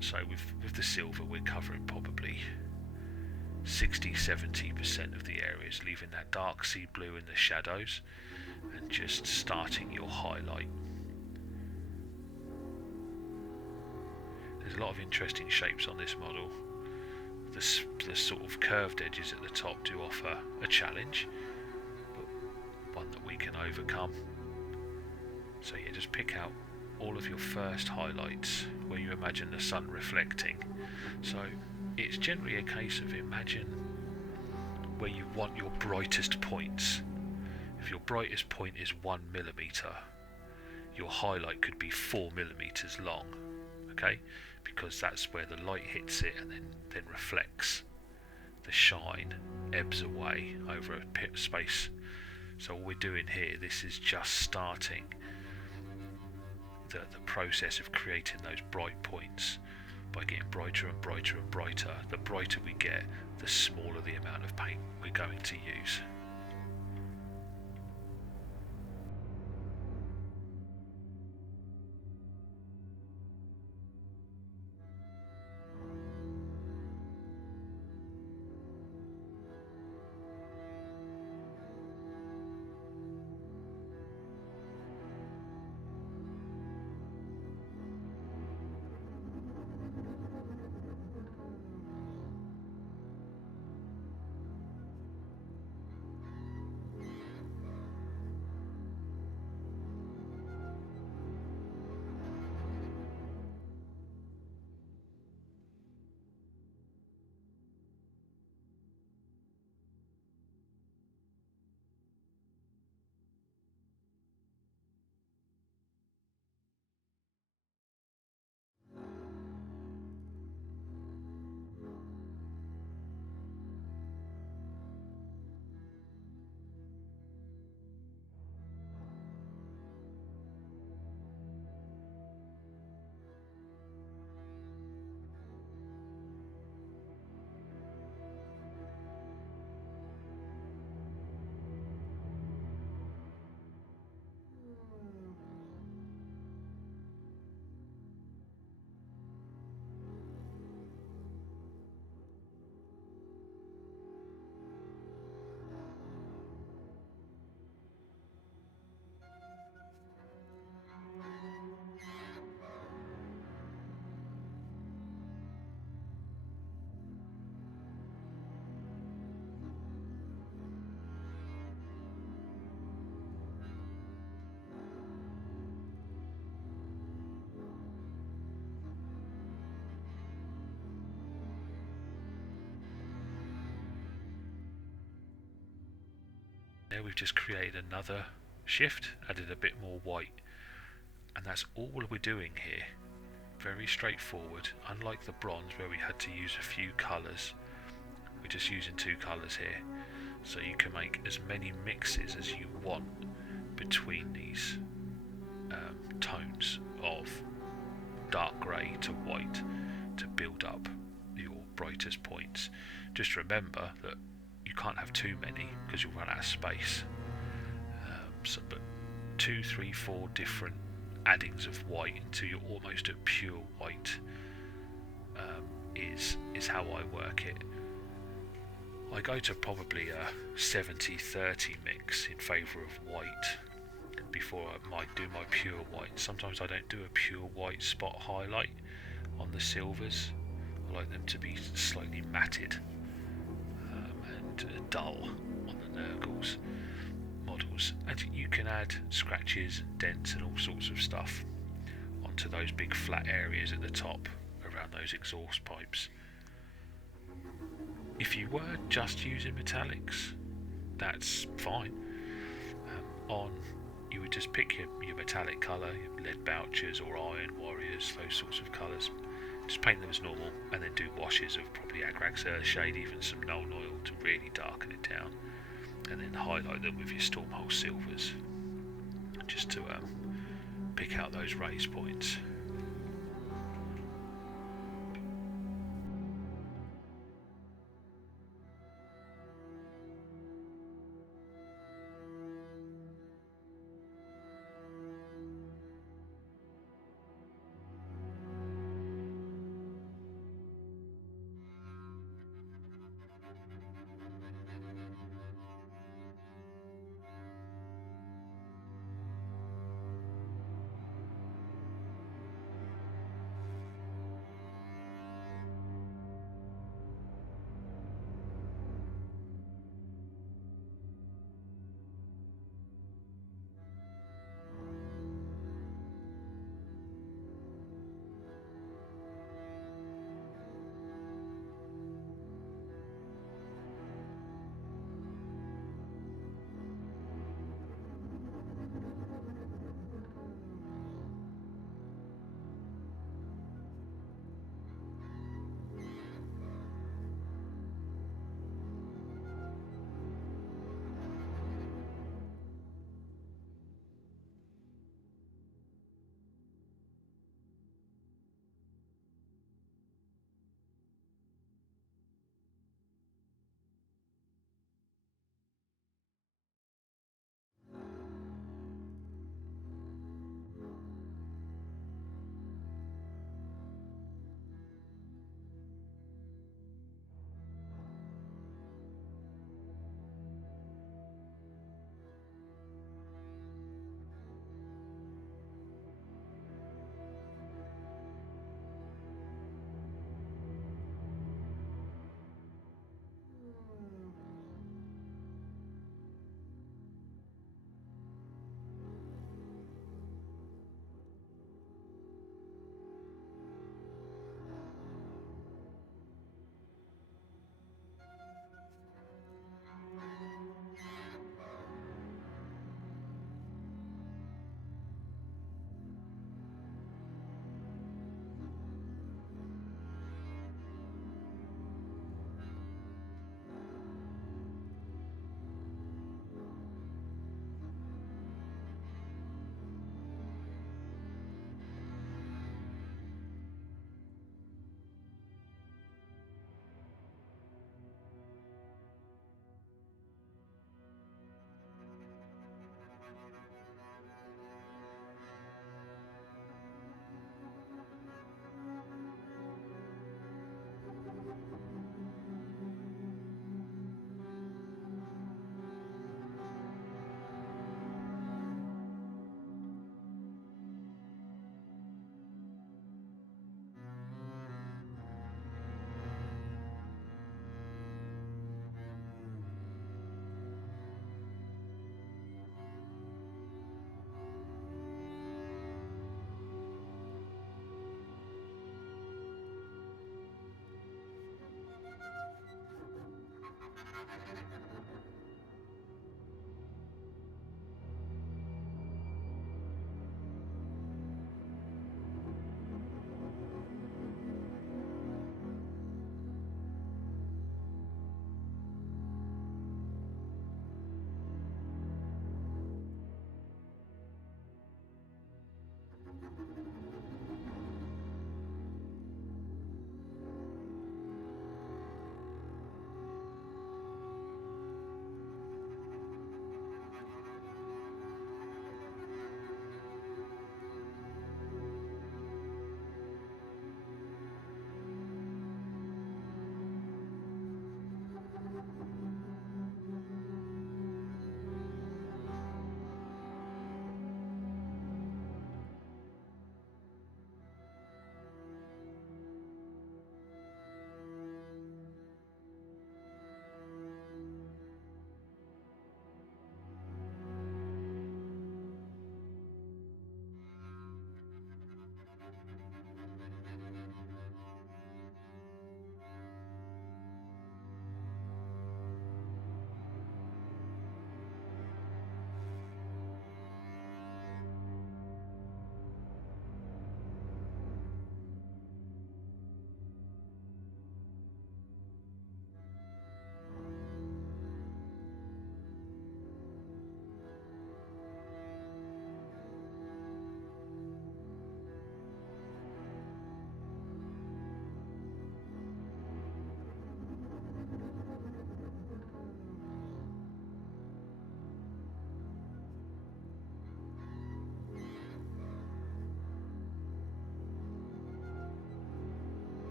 So with the silver, we're covering probably 60-70% of the areas, leaving that dark sea blue in the shadows and just starting your highlight. There's a lot of interesting shapes on this model. The sort of curved edges at the top do offer a challenge, but one that we can overcome. So yeah, just pick out all of your first highlights where you imagine the sun reflecting. So it's generally a case of imagine where you want your brightest points. If your brightest point is 1 millimeter, your highlight could be 4 millimeters long, okay? Because that's where the light hits it and then reflects. The shine ebbs away over a space. So all we're doing here, this is just starting the process of creating those bright points by getting brighter and brighter and brighter. The brighter we get, the smaller the amount of paint we're going to use. There we've just created another shift, added a bit more white, and that's all we're doing here. Very straightforward. Unlike the bronze where we had to use a few colours, we're just using 2 colours here. So you can make as many mixes as you want between these tones of dark grey to white to build up your brightest points. Just remember that you can't have too many because you'll run out of space. But 2, 3, 4 different addings of white until you're almost at pure white is how I work it. I go to probably a 70-30 mix in favour of white before I might do my pure white. Sometimes I don't do a pure white spot highlight on the silvers. I like them to be slightly matted and dull on the Nurgles models. And you can add scratches, dents and all sorts of stuff onto those big flat areas at the top around those exhaust pipes. If you were just using metallics, that's fine. You would just pick your metallic colour, your lead bouchers or iron warriors, those sorts of colours, Just paint them as normal, and then do washes of probably Agrax Earthshade, even some Nuln Oil to really darken it down, and then highlight them with your Stormhold Silvers, just to pick out those raise points.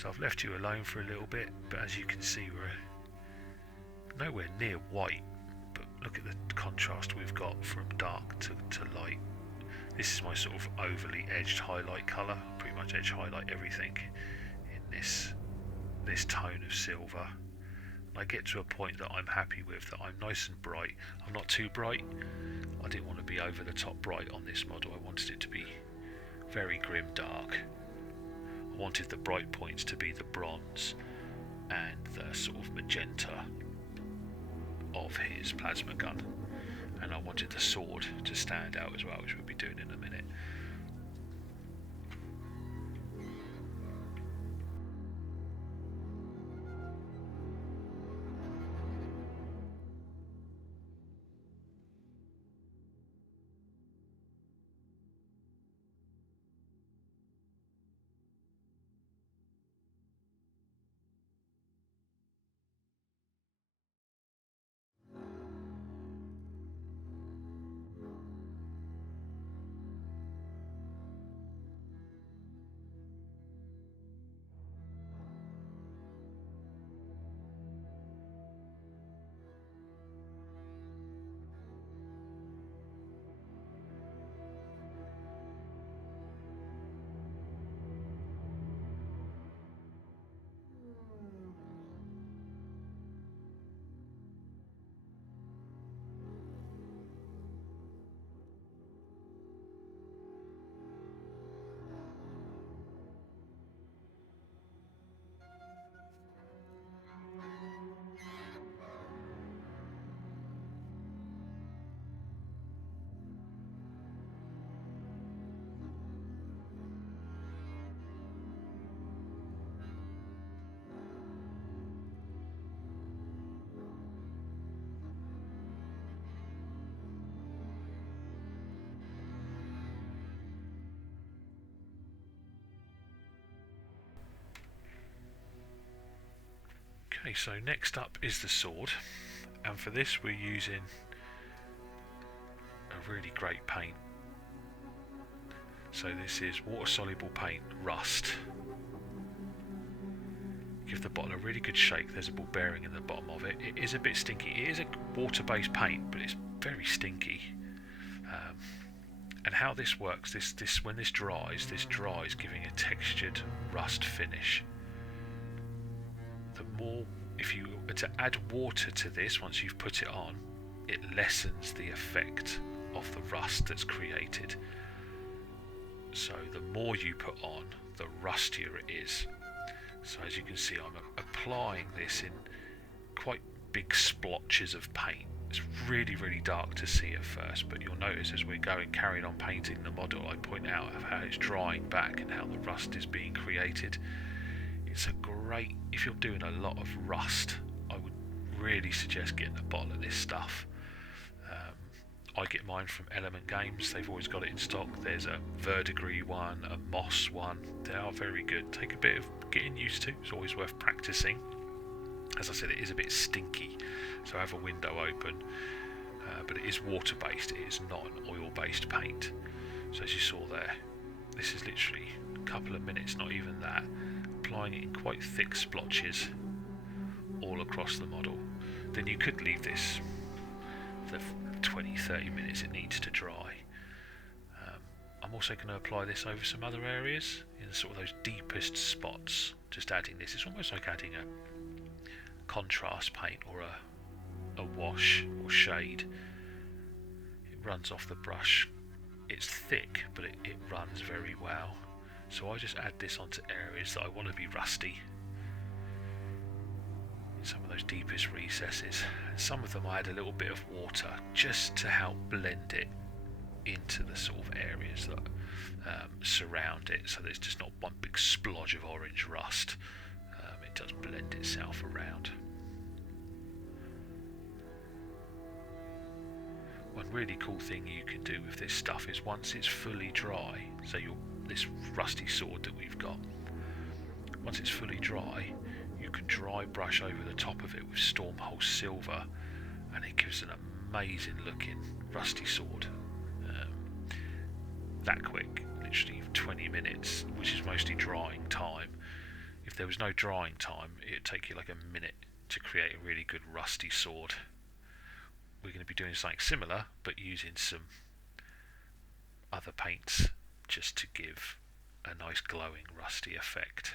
So I've left you alone for a little bit, but as you can see we're nowhere near white, but look at the contrast we've got from dark to light. This is my sort of overly edged highlight colour, pretty much edge highlight everything in this tone of silver. I get to a point that I'm happy with, that I'm nice and bright. I'm not too bright. I didn't want to be over the top bright on this model. I wanted it to be very grim dark. I wanted the bright points to be the bronze and the sort of magenta of his plasma gun, and I wanted the sword to stand out as well, which we'll be doing in a minute. Okay, so next up is the sword, and for this we're using a really great paint. So this is water soluble paint, Rust. Give the bottle a really good shake. There's a ball bearing in the bottom of it. It is a bit stinky. It is a water-based paint, but it's very stinky. And how this works, when this dries giving a textured rust finish. The more, if you were to add water to this once you've put it on, it lessens the effect of the rust that's created. So the more you put on, the rustier it is. So as you can see, I'm applying this in quite big splotches of paint. It's really, really dark to see at first, but you'll notice as we're carrying on painting the model, I point out of how it's drying back and how the rust is being created. It's a great, if you're doing a lot of rust, I would really suggest getting a bottle of this stuff. I get mine from Element Games. They've always got it in stock. There's a verdigris one, a moss one. They are very good. Take a bit of getting used to. It's always worth practicing. As I said, it is a bit stinky, so I have a window open, but it is water based. It is not an oil based paint. So as you saw there, this is literally a couple of minutes, not even that, applying it in quite thick splotches all across the model. Then you could leave this for the 20-30 minutes it needs to dry. I'm also going to apply this over some other areas in sort of those deepest spots, just adding this. It's almost like adding a contrast paint or a wash or shade. It runs off the brush. It's thick, but it runs very well. So I just add this onto areas that I want to be rusty, in some of those deepest recesses. And some of them I add a little bit of water just to help blend it into the sort of areas that surround it, so there's just not one big splodge of orange rust. It does blend itself around. One really cool thing you can do with this stuff is once it's fully dry, so this rusty sword that we've got, once it's fully dry, you can dry brush over the top of it with Stormhold Silver, and it gives an amazing looking rusty sword. That quick, literally 20 minutes, which is mostly drying time. if there was no drying time, it'd take you like a minute to create a really good rusty sword. We're going to be doing something similar, but using some other paints just to give a nice glowing rusty effect.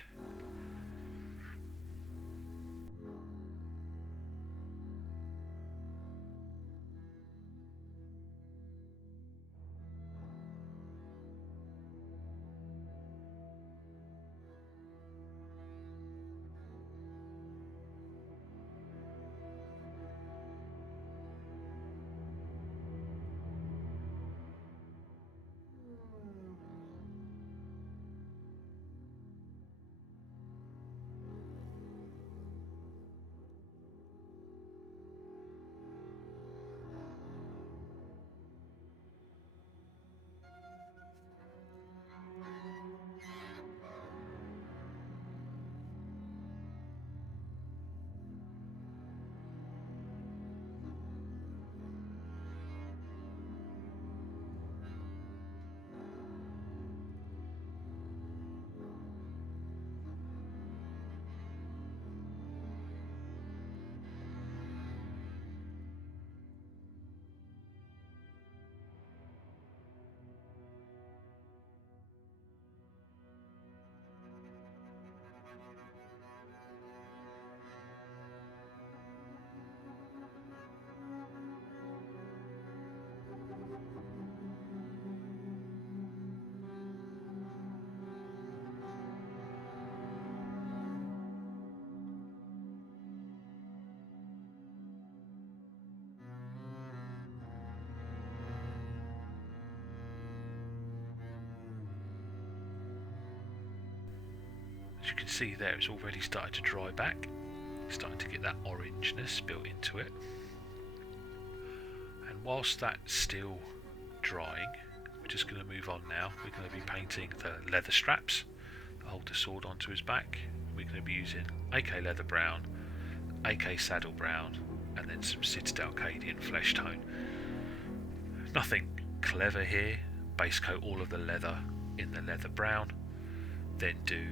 As you can see there, it's already started to dry back, starting to get that orangeness built into it. And whilst that's still drying, we're just going to move on now. We're going to be painting the leather straps that hold the sword onto his back. We're going to be using AK Leather Brown, AK Saddle Brown, and then some Citadel Cadian Flesh Tone. Nothing clever here. Base coat all of the leather in the leather brown, then do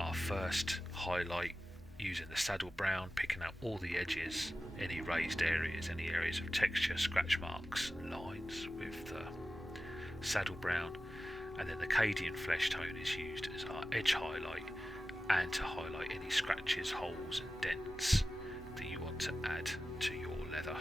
our first highlight using the saddle brown, picking out all the edges, any raised areas, any areas of texture, scratch marks and lines with the saddle brown, and then the Cadian Flesh Tone is used as our edge highlight and to highlight any scratches, holes and dents that you want to add to your leather.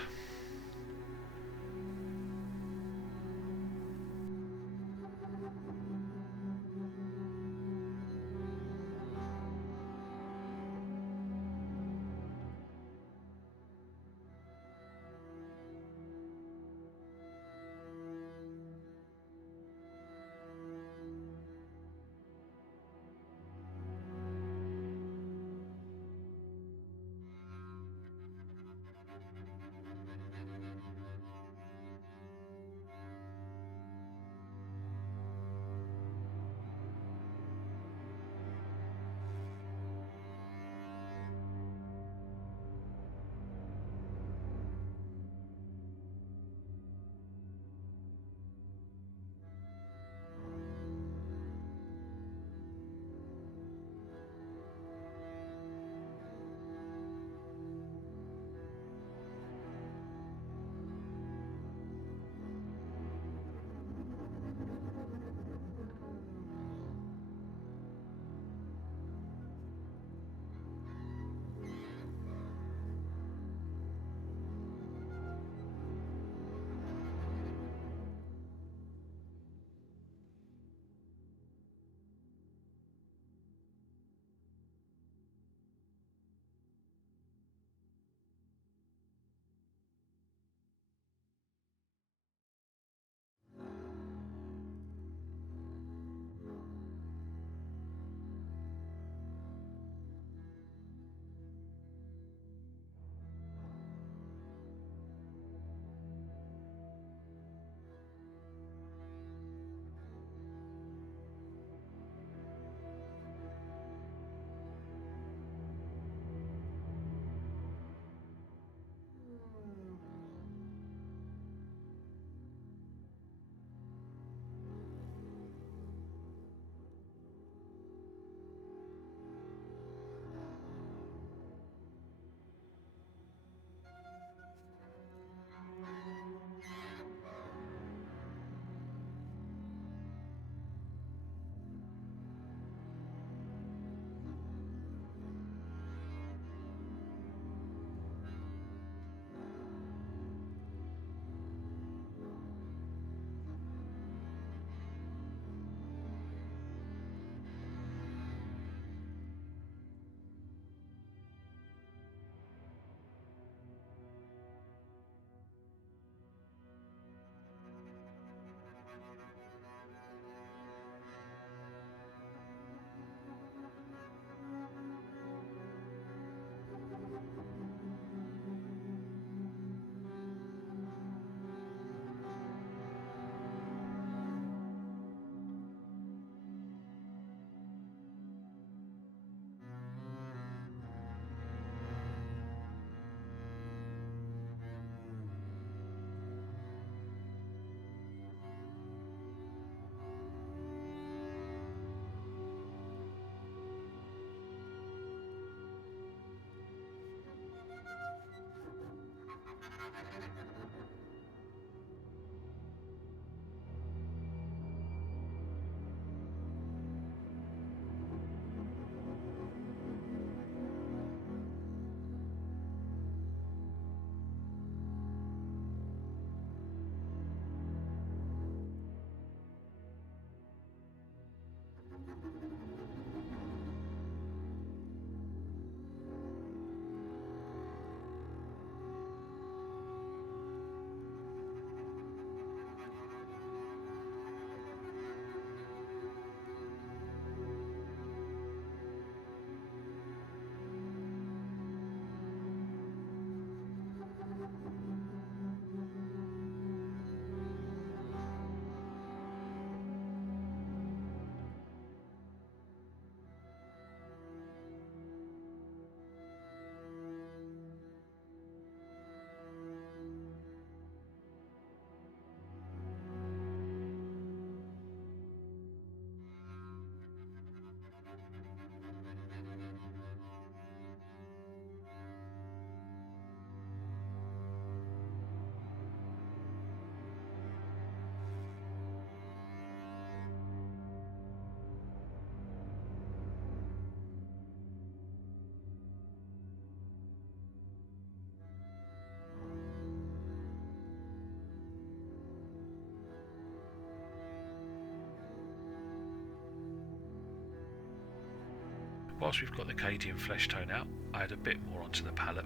whilst we've got the Cadian flesh tone out, I add a bit more onto the palette.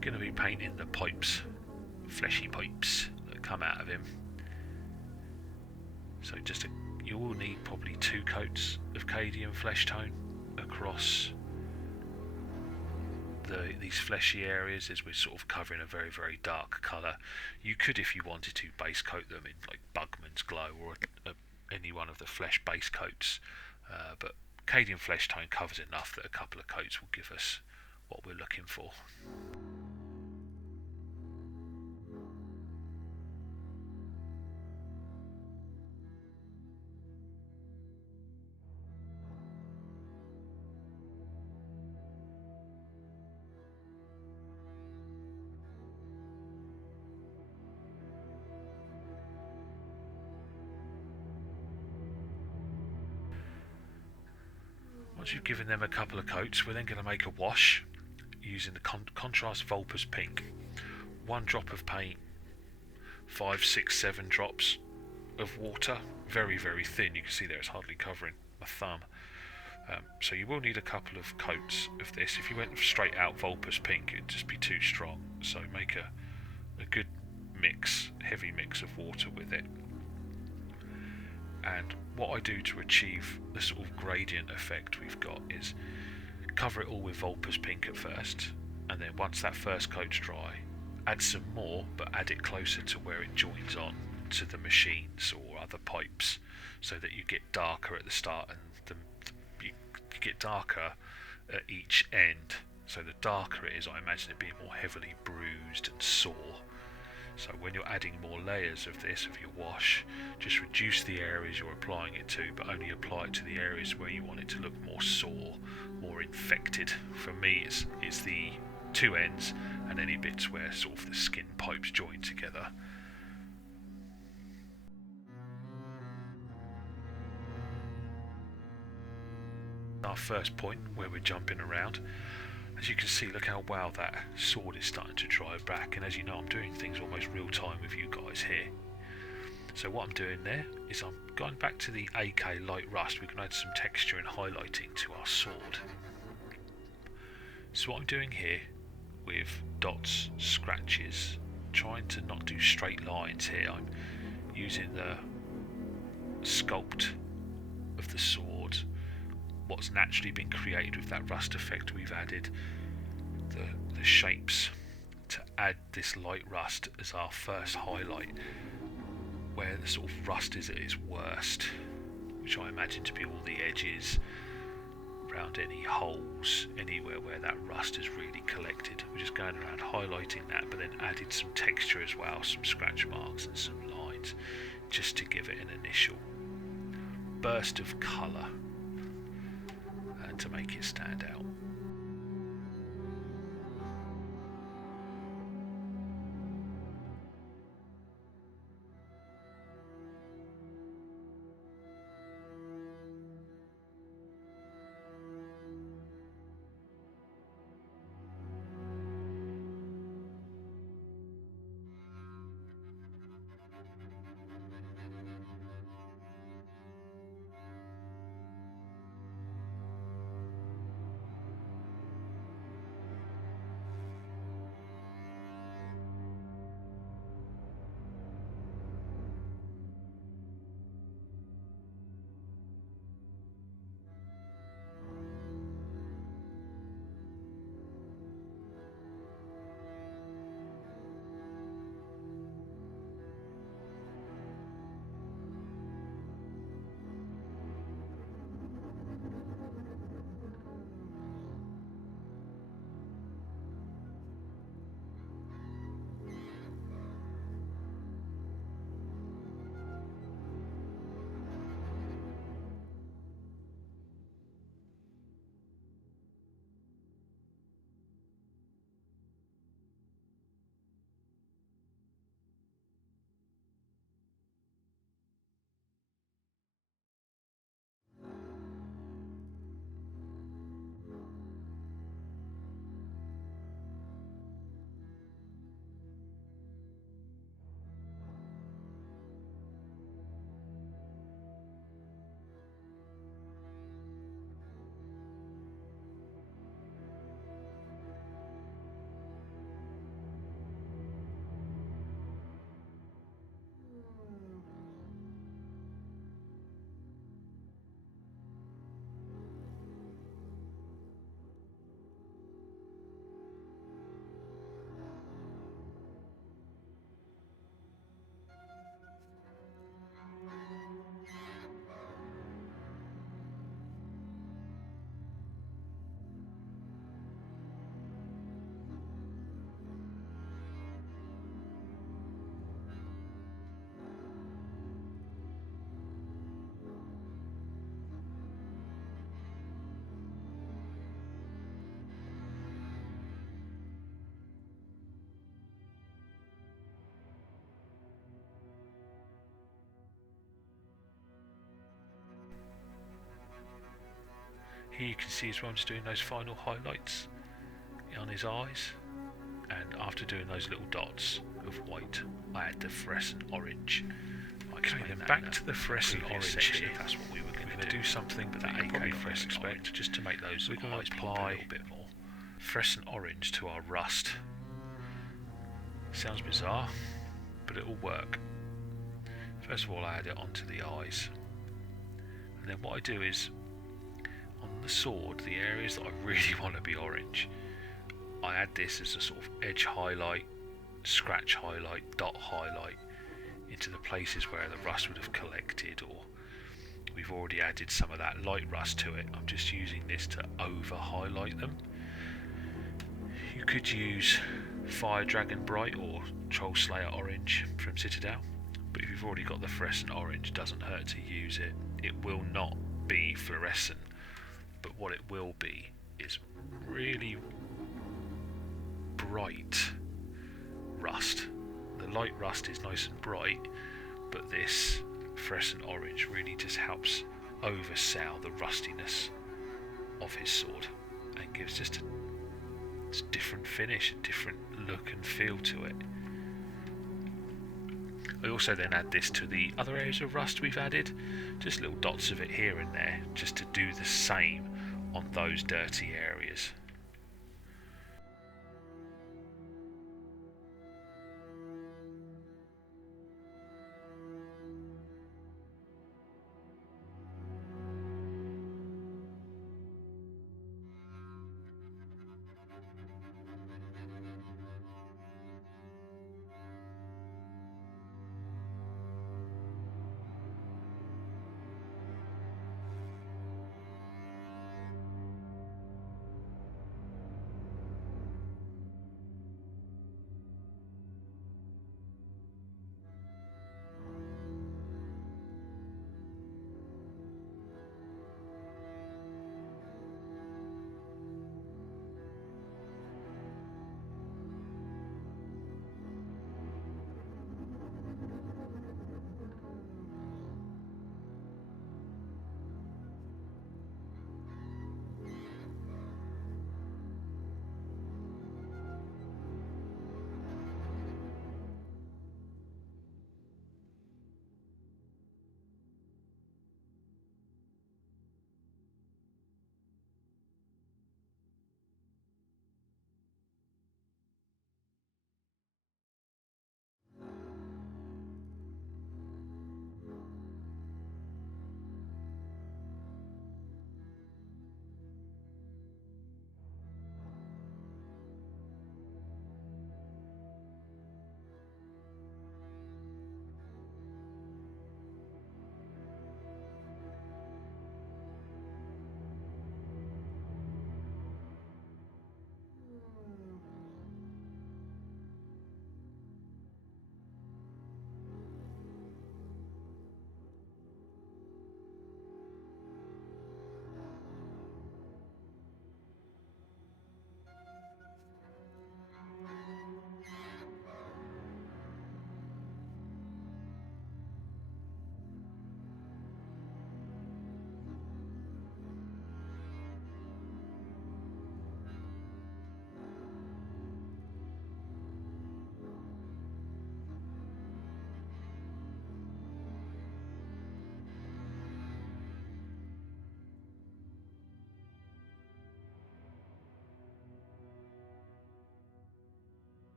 Going to be painting the pipes, fleshy pipes that come out of him. So you will need probably 2 coats of Cadian flesh tone across these fleshy areas, as we're sort of covering a very, very dark colour. You could, if you wanted to, base coat them in like Bugman's Glow or any one of the flesh base coats, but Cadian flesh tone covers enough that a couple of coats will give us what we're looking for. Once you've given them a couple of coats, we're then going to make a wash using the contrast Vulpes Pink. 1 drop of paint, 5, 6, 7 drops of water, very, very thin. You can see there it's hardly covering my thumb. So you will need a couple of coats of this. If you went straight out Vulpes Pink, it'd just be too strong. So make a good mix, heavy mix of water with it. And what I do to achieve the sort of gradient effect we've got is cover it all with Vulpes Pink at first, and then once that first coat's dry, add some more, but add it closer to where it joins on to the machines or other pipes, so that you get darker at the start and you get darker at each end. So the darker it is, I imagine it being more heavily bruised and sore. So when you're adding more layers of this, of your wash, just reduce the areas you're applying it to, but only apply it to the areas where you want it to look more sore, more infected. For me, it's the 2 ends and any bits where sort of the skin pipes join together. Our first point where we're jumping around. As you can see, look how well that sword is starting to dry back, and as you know, I'm doing things almost real time with you guys here. So what I'm doing there is I'm going back to the AK light rust. We can add some texture and highlighting to our sword. So what I'm doing here with dots, scratches, trying to not do straight lines here. I'm using the sculpt of the sword, what's naturally been created with that rust effect. We've added the shapes to add this light rust as our first highlight, where the sort of rust is at its worst, which I imagine to be all the edges around any holes, anywhere where that rust is really collected. We're just going around highlighting that, but then added some texture as well, some scratch marks and some lines, just to give it an initial burst of colour and to make it stand out. Here you can see as well I'm just doing those final highlights on his eyes, and after doing those little dots of white I add the fluorescent orange. Okay, then back to the fluorescent orange here. That's what we were going to do something, but that AK fluorescent orange, just to make those eyes pop a little bit more. Fluorescent orange to our rust. Sounds bizarre, but it will work. First of all, I add it onto the eyes, and then what I do is on the sword, the areas that I really want to be orange, I add this as a sort of edge highlight, scratch highlight, dot highlight into the places where the rust would have collected, or we've already added some of that light rust to it. I'm just using this to over highlight them. You could use Fire Dragon Bright or Troll Slayer Orange from Citadel, but if you've already got the fluorescent orange, it doesn't hurt to use it. It will not be fluorescent, but what it will be is really bright rust. The light rust is nice and bright, but this fluorescent orange really just helps oversell the rustiness of his sword and gives just a different finish, a different look and feel to it. I also then add this to the other areas of rust we've added, just little dots of it here and there, just to do the same on those dirty areas.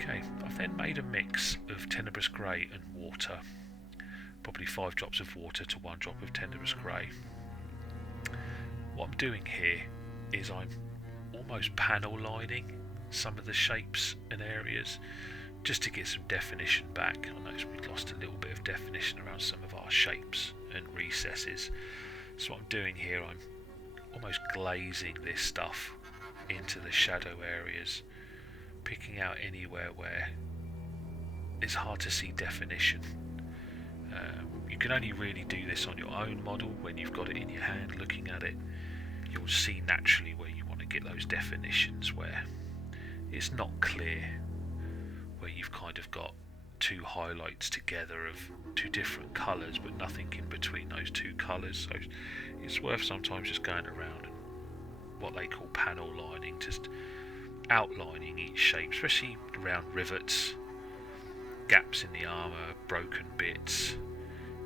Okay, I've then made a mix of Tenebrous Grey and water, probably 5 drops of water to 1 drop of Tenebrous Grey. What I'm doing here is I'm almost panel lining some of the shapes and areas just to get some definition back. I noticed we lost a little bit of definition around some of our shapes and recesses. So what I'm doing here, I'm almost glazing this stuff into the shadow areas, picking out anywhere where it's hard to see definition. You can only really do this on your own model when you've got it in your hand looking at it. You'll see naturally where you want to get those definitions where it's not clear, where you've kind of got two highlights together of two different colours but nothing in between those two colours. So it's worth sometimes just going around and what they call panel lining, just outlining each shape, especially around rivets, gaps in the armour, broken bits.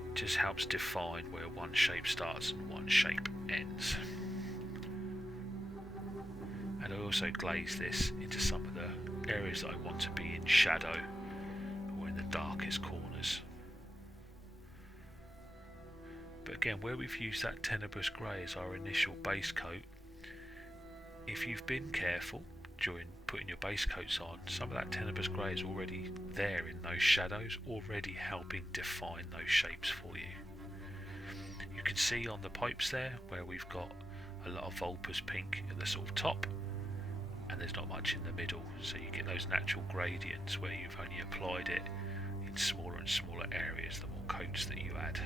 It just helps define where one shape starts and one shape ends. And I also glaze this into some of the areas that I want to be in shadow or in the darkest corners. But again, where we've used that Tenebrous Grey as our initial base coat, if you've been careful during putting your base coats on, some of that Tenebrous Grey is already there in those shadows, already helping define those shapes for you. You can see on the pipes there where we've got a lot of Vulpes pink at the sort of top, and there's not much in the middle, so you get those natural gradients where you've only applied it in smaller and smaller areas the more coats that you add.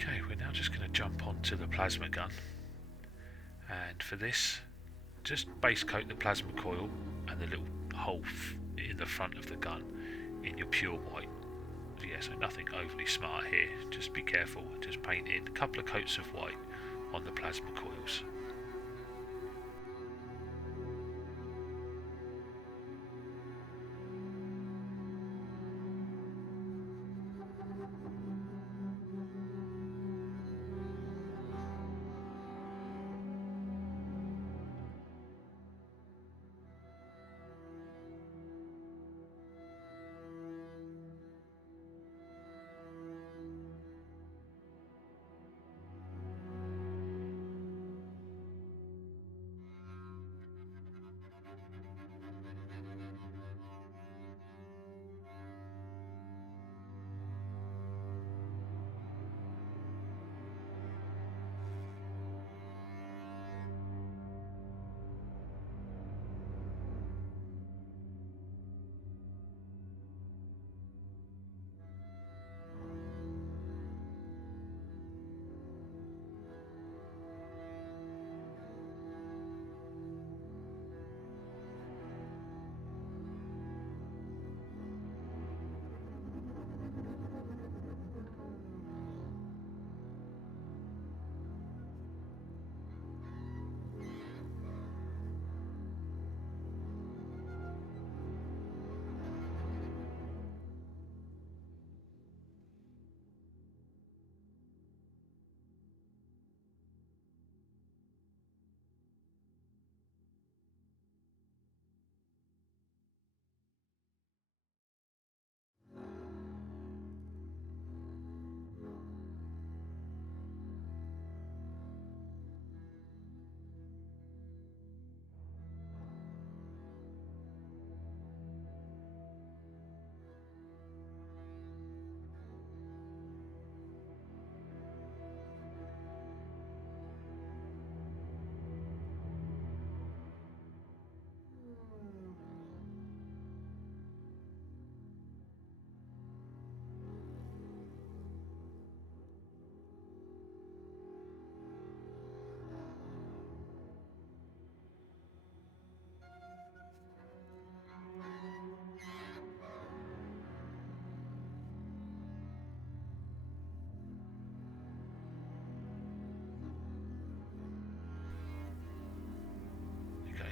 Okay, we're now just going to jump onto the plasma gun, and for this, just base coat the plasma coil and the little hole in the front of the gun in your pure white. Yeah, so nothing overly smart here, just be careful and just paint in a couple of coats of white on the plasma coils.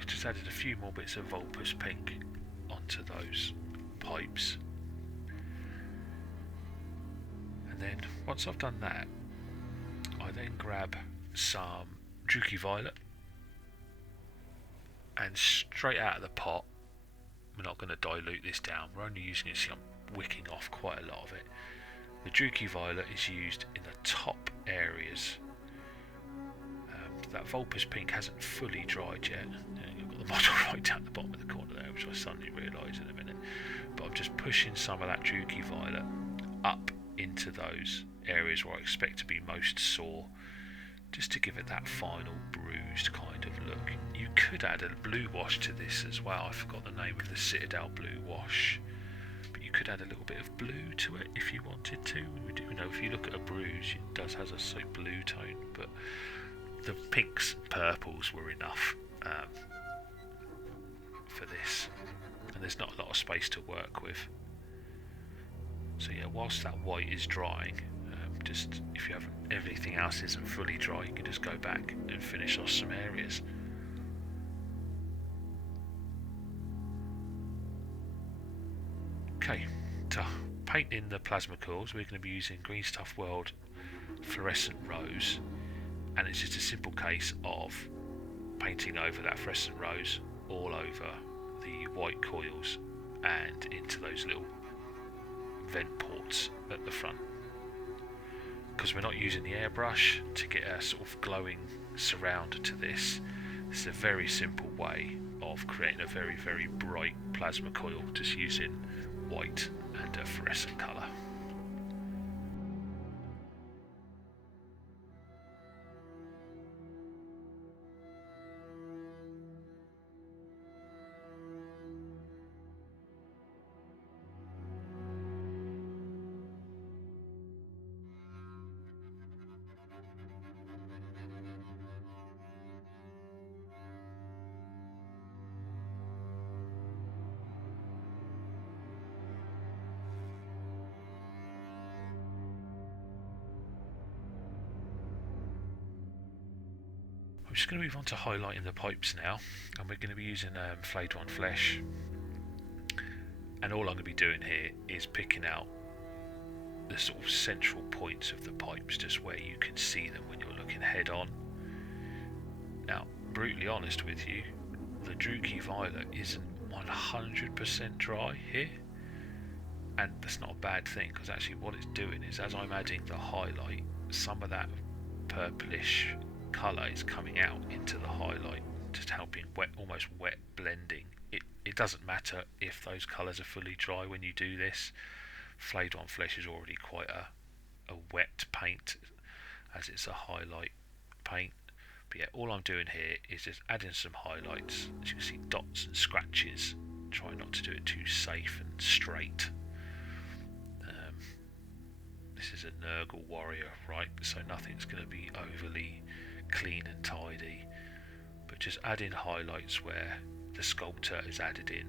I've just added a few more bits of Vulpus pink onto those pipes. And then once I've done that, I then grab some Druky Violet, and straight out of the pot, we're not going to dilute this down, we're only using it, see I'm wicking off quite a lot of it. The Druky Violet is used in the top areas. That Vulpus pink hasn't fully dried yet. You've got the model right down the bottom of the corner there, which I suddenly realise in a minute. But I'm just pushing some of that Druky Violet up into those areas where I expect to be most sore, just to give it that final bruised kind of look. You could add a blue wash to this as well. I forgot the name of the Citadel blue wash, but you could add a little bit of blue to it if you wanted to. We do know if you look at a bruise, it does have a slight blue tone, but the pinks and purples were enough for this, and there's not a lot of space to work with. So yeah, whilst that white is drying, just if you haven't, everything else isn't fully dry, you can just go back and finish off some areas. Okay, to paint in the plasma cores, we're going to be using Green Stuff World Fluorescent Rose, and it's just a simple case of painting over that fluorescent rose all over the white coils and into those little vent ports at the front. Because we're not using the airbrush to get a sort of glowing surround to this, this is a very simple way of creating a very, very bright plasma coil, just using white and a fluorescent colour. I'm just going to move on to highlighting the pipes now, and we're going to be using Flayed One Flesh, and all I'm going to be doing here is picking out the sort of central points of the pipes, just where you can see them when you're looking head on. Now, brutally honest with you, the Druky Violet isn't 100% dry here, and that's not a bad thing, because actually what it's doing is, as I'm adding the highlight, some of that purplish colour is coming out into the highlight, just helping wet, almost wet blending. It doesn't matter if those colours are fully dry when you do this. Flayed One Flesh is already quite a wet paint, as it's a highlight paint. But yeah, all I'm doing here is just adding some highlights. As you can see, dots and scratches. Try not to do it too safe and straight. This is a Nurgle warrior, right? So nothing's going to be overly clean and tidy, but just add in highlights where the sculptor has added in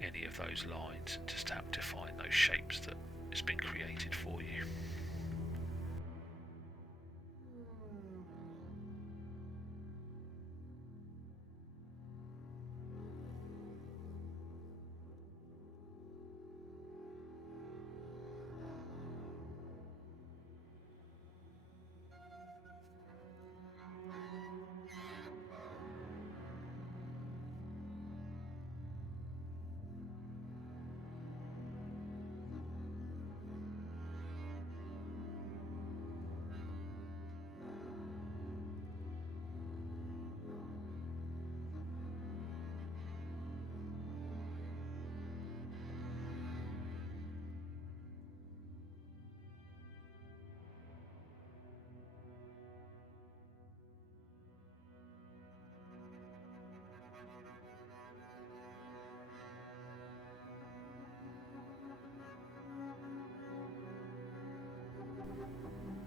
any of those lines, and just help define those shapes that has been created for you.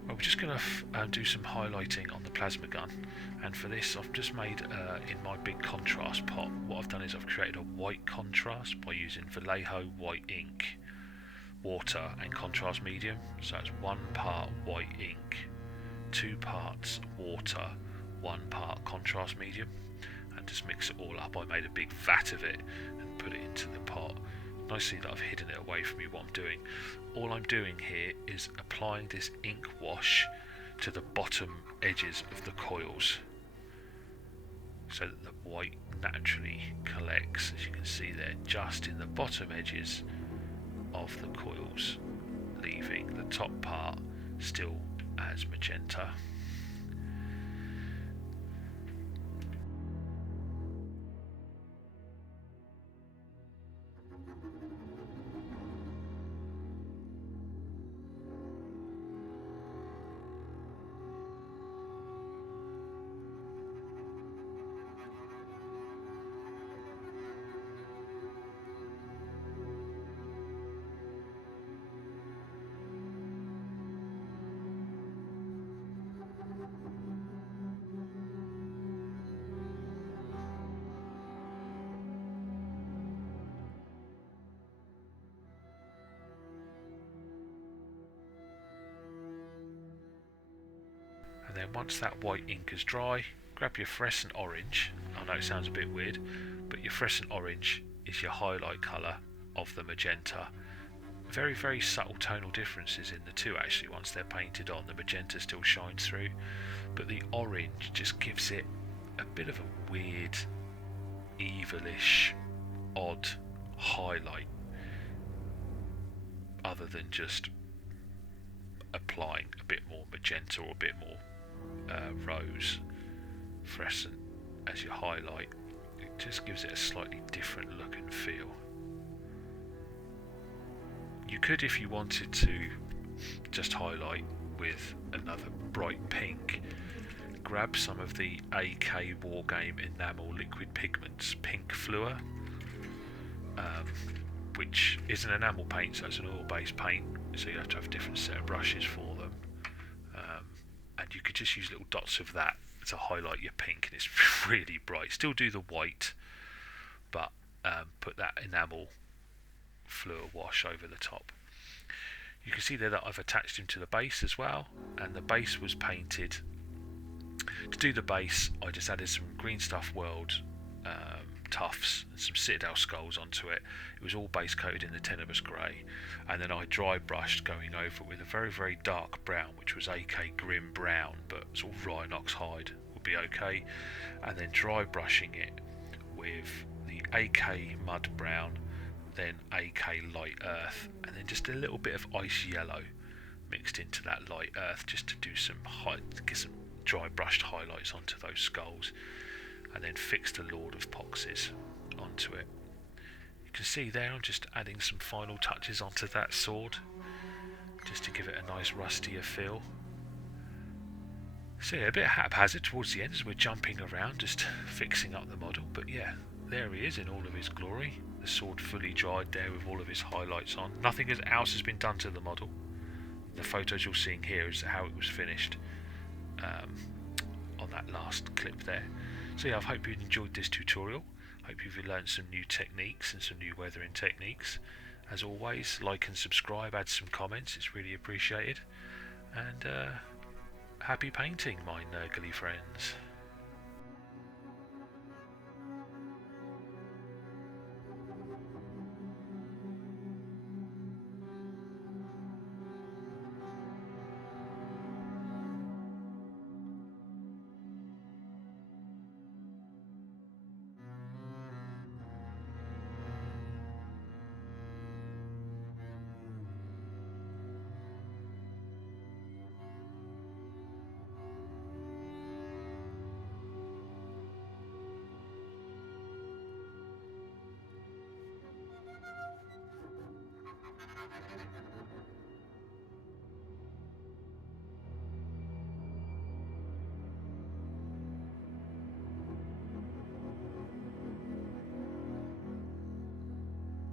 We're just going to do some highlighting on the plasma gun, and for this I've just made, in my big contrast pot, what I've done is I've created a white contrast by using Vallejo white ink, water and contrast medium. So it's 1 part white ink, 2 parts water, 1 part contrast medium, and just mix it all up. I made a big vat of it and put it into the pot. Nicely that I've hidden it away from you what I'm doing. All I'm doing here is applying this ink wash to the bottom edges of the coils so that the white naturally collects, as you can see there, just in the bottom edges of the coils, leaving the top part still as magenta. And then once that white ink is dry, grab your fluorescent orange. I know it sounds a bit weird, but your fluorescent orange is your highlight colour of the magenta. Very, very subtle tonal differences in the two actually. Once they're painted on, the magenta still shines through, but the orange just gives it a bit of a weird, evilish, odd highlight, other than just applying a bit more magenta or a bit more rose fluorescent as your highlight. It just gives it a slightly different look and feel. You could, if you wanted to, just highlight with another bright pink. Grab some of the AK Wargame Enamel Liquid Pigments Pink Fluor, which is an enamel paint, so it's an oil-based paint, so you have to have a different set of brushes for them. And you could just use little dots of that to highlight your pink, and it's really bright. Still do the white, but put that enamel fluor wash over the top. You can see there that I've attached him to the base as well, and the base was painted. To do the base, I just added some Green Stuff World tufts and some Citadel skulls onto it. It was all base coated in the Tenebrous Grey, and then I dry brushed going over it with a very, very dark brown, which was AK Grim Brown, but sort of Rhinox hide would be okay, and then dry brushing it with the AK Mud Brown, then AK Light Earth, and then just a little bit of Ice Yellow mixed into that light earth, just to do some get some dry brushed highlights onto those skulls, and then fix the Lord of Poxes onto it. You can see there I'm just adding some final touches onto that sword, just to give it a nice rustier feel. So yeah, a bit haphazard towards the end as we're jumping around, just fixing up the model, but yeah, there he is in all of his glory. The sword fully dried there with all of his highlights on. Nothing else has been done to the model. The photos you're seeing here is how it was finished on that last clip there. So yeah, I hope you enjoyed this tutorial. Hope you've learned some new techniques and some new weathering techniques. As always, like and subscribe, add some comments, it's really appreciated. And happy painting, my nurgly friends.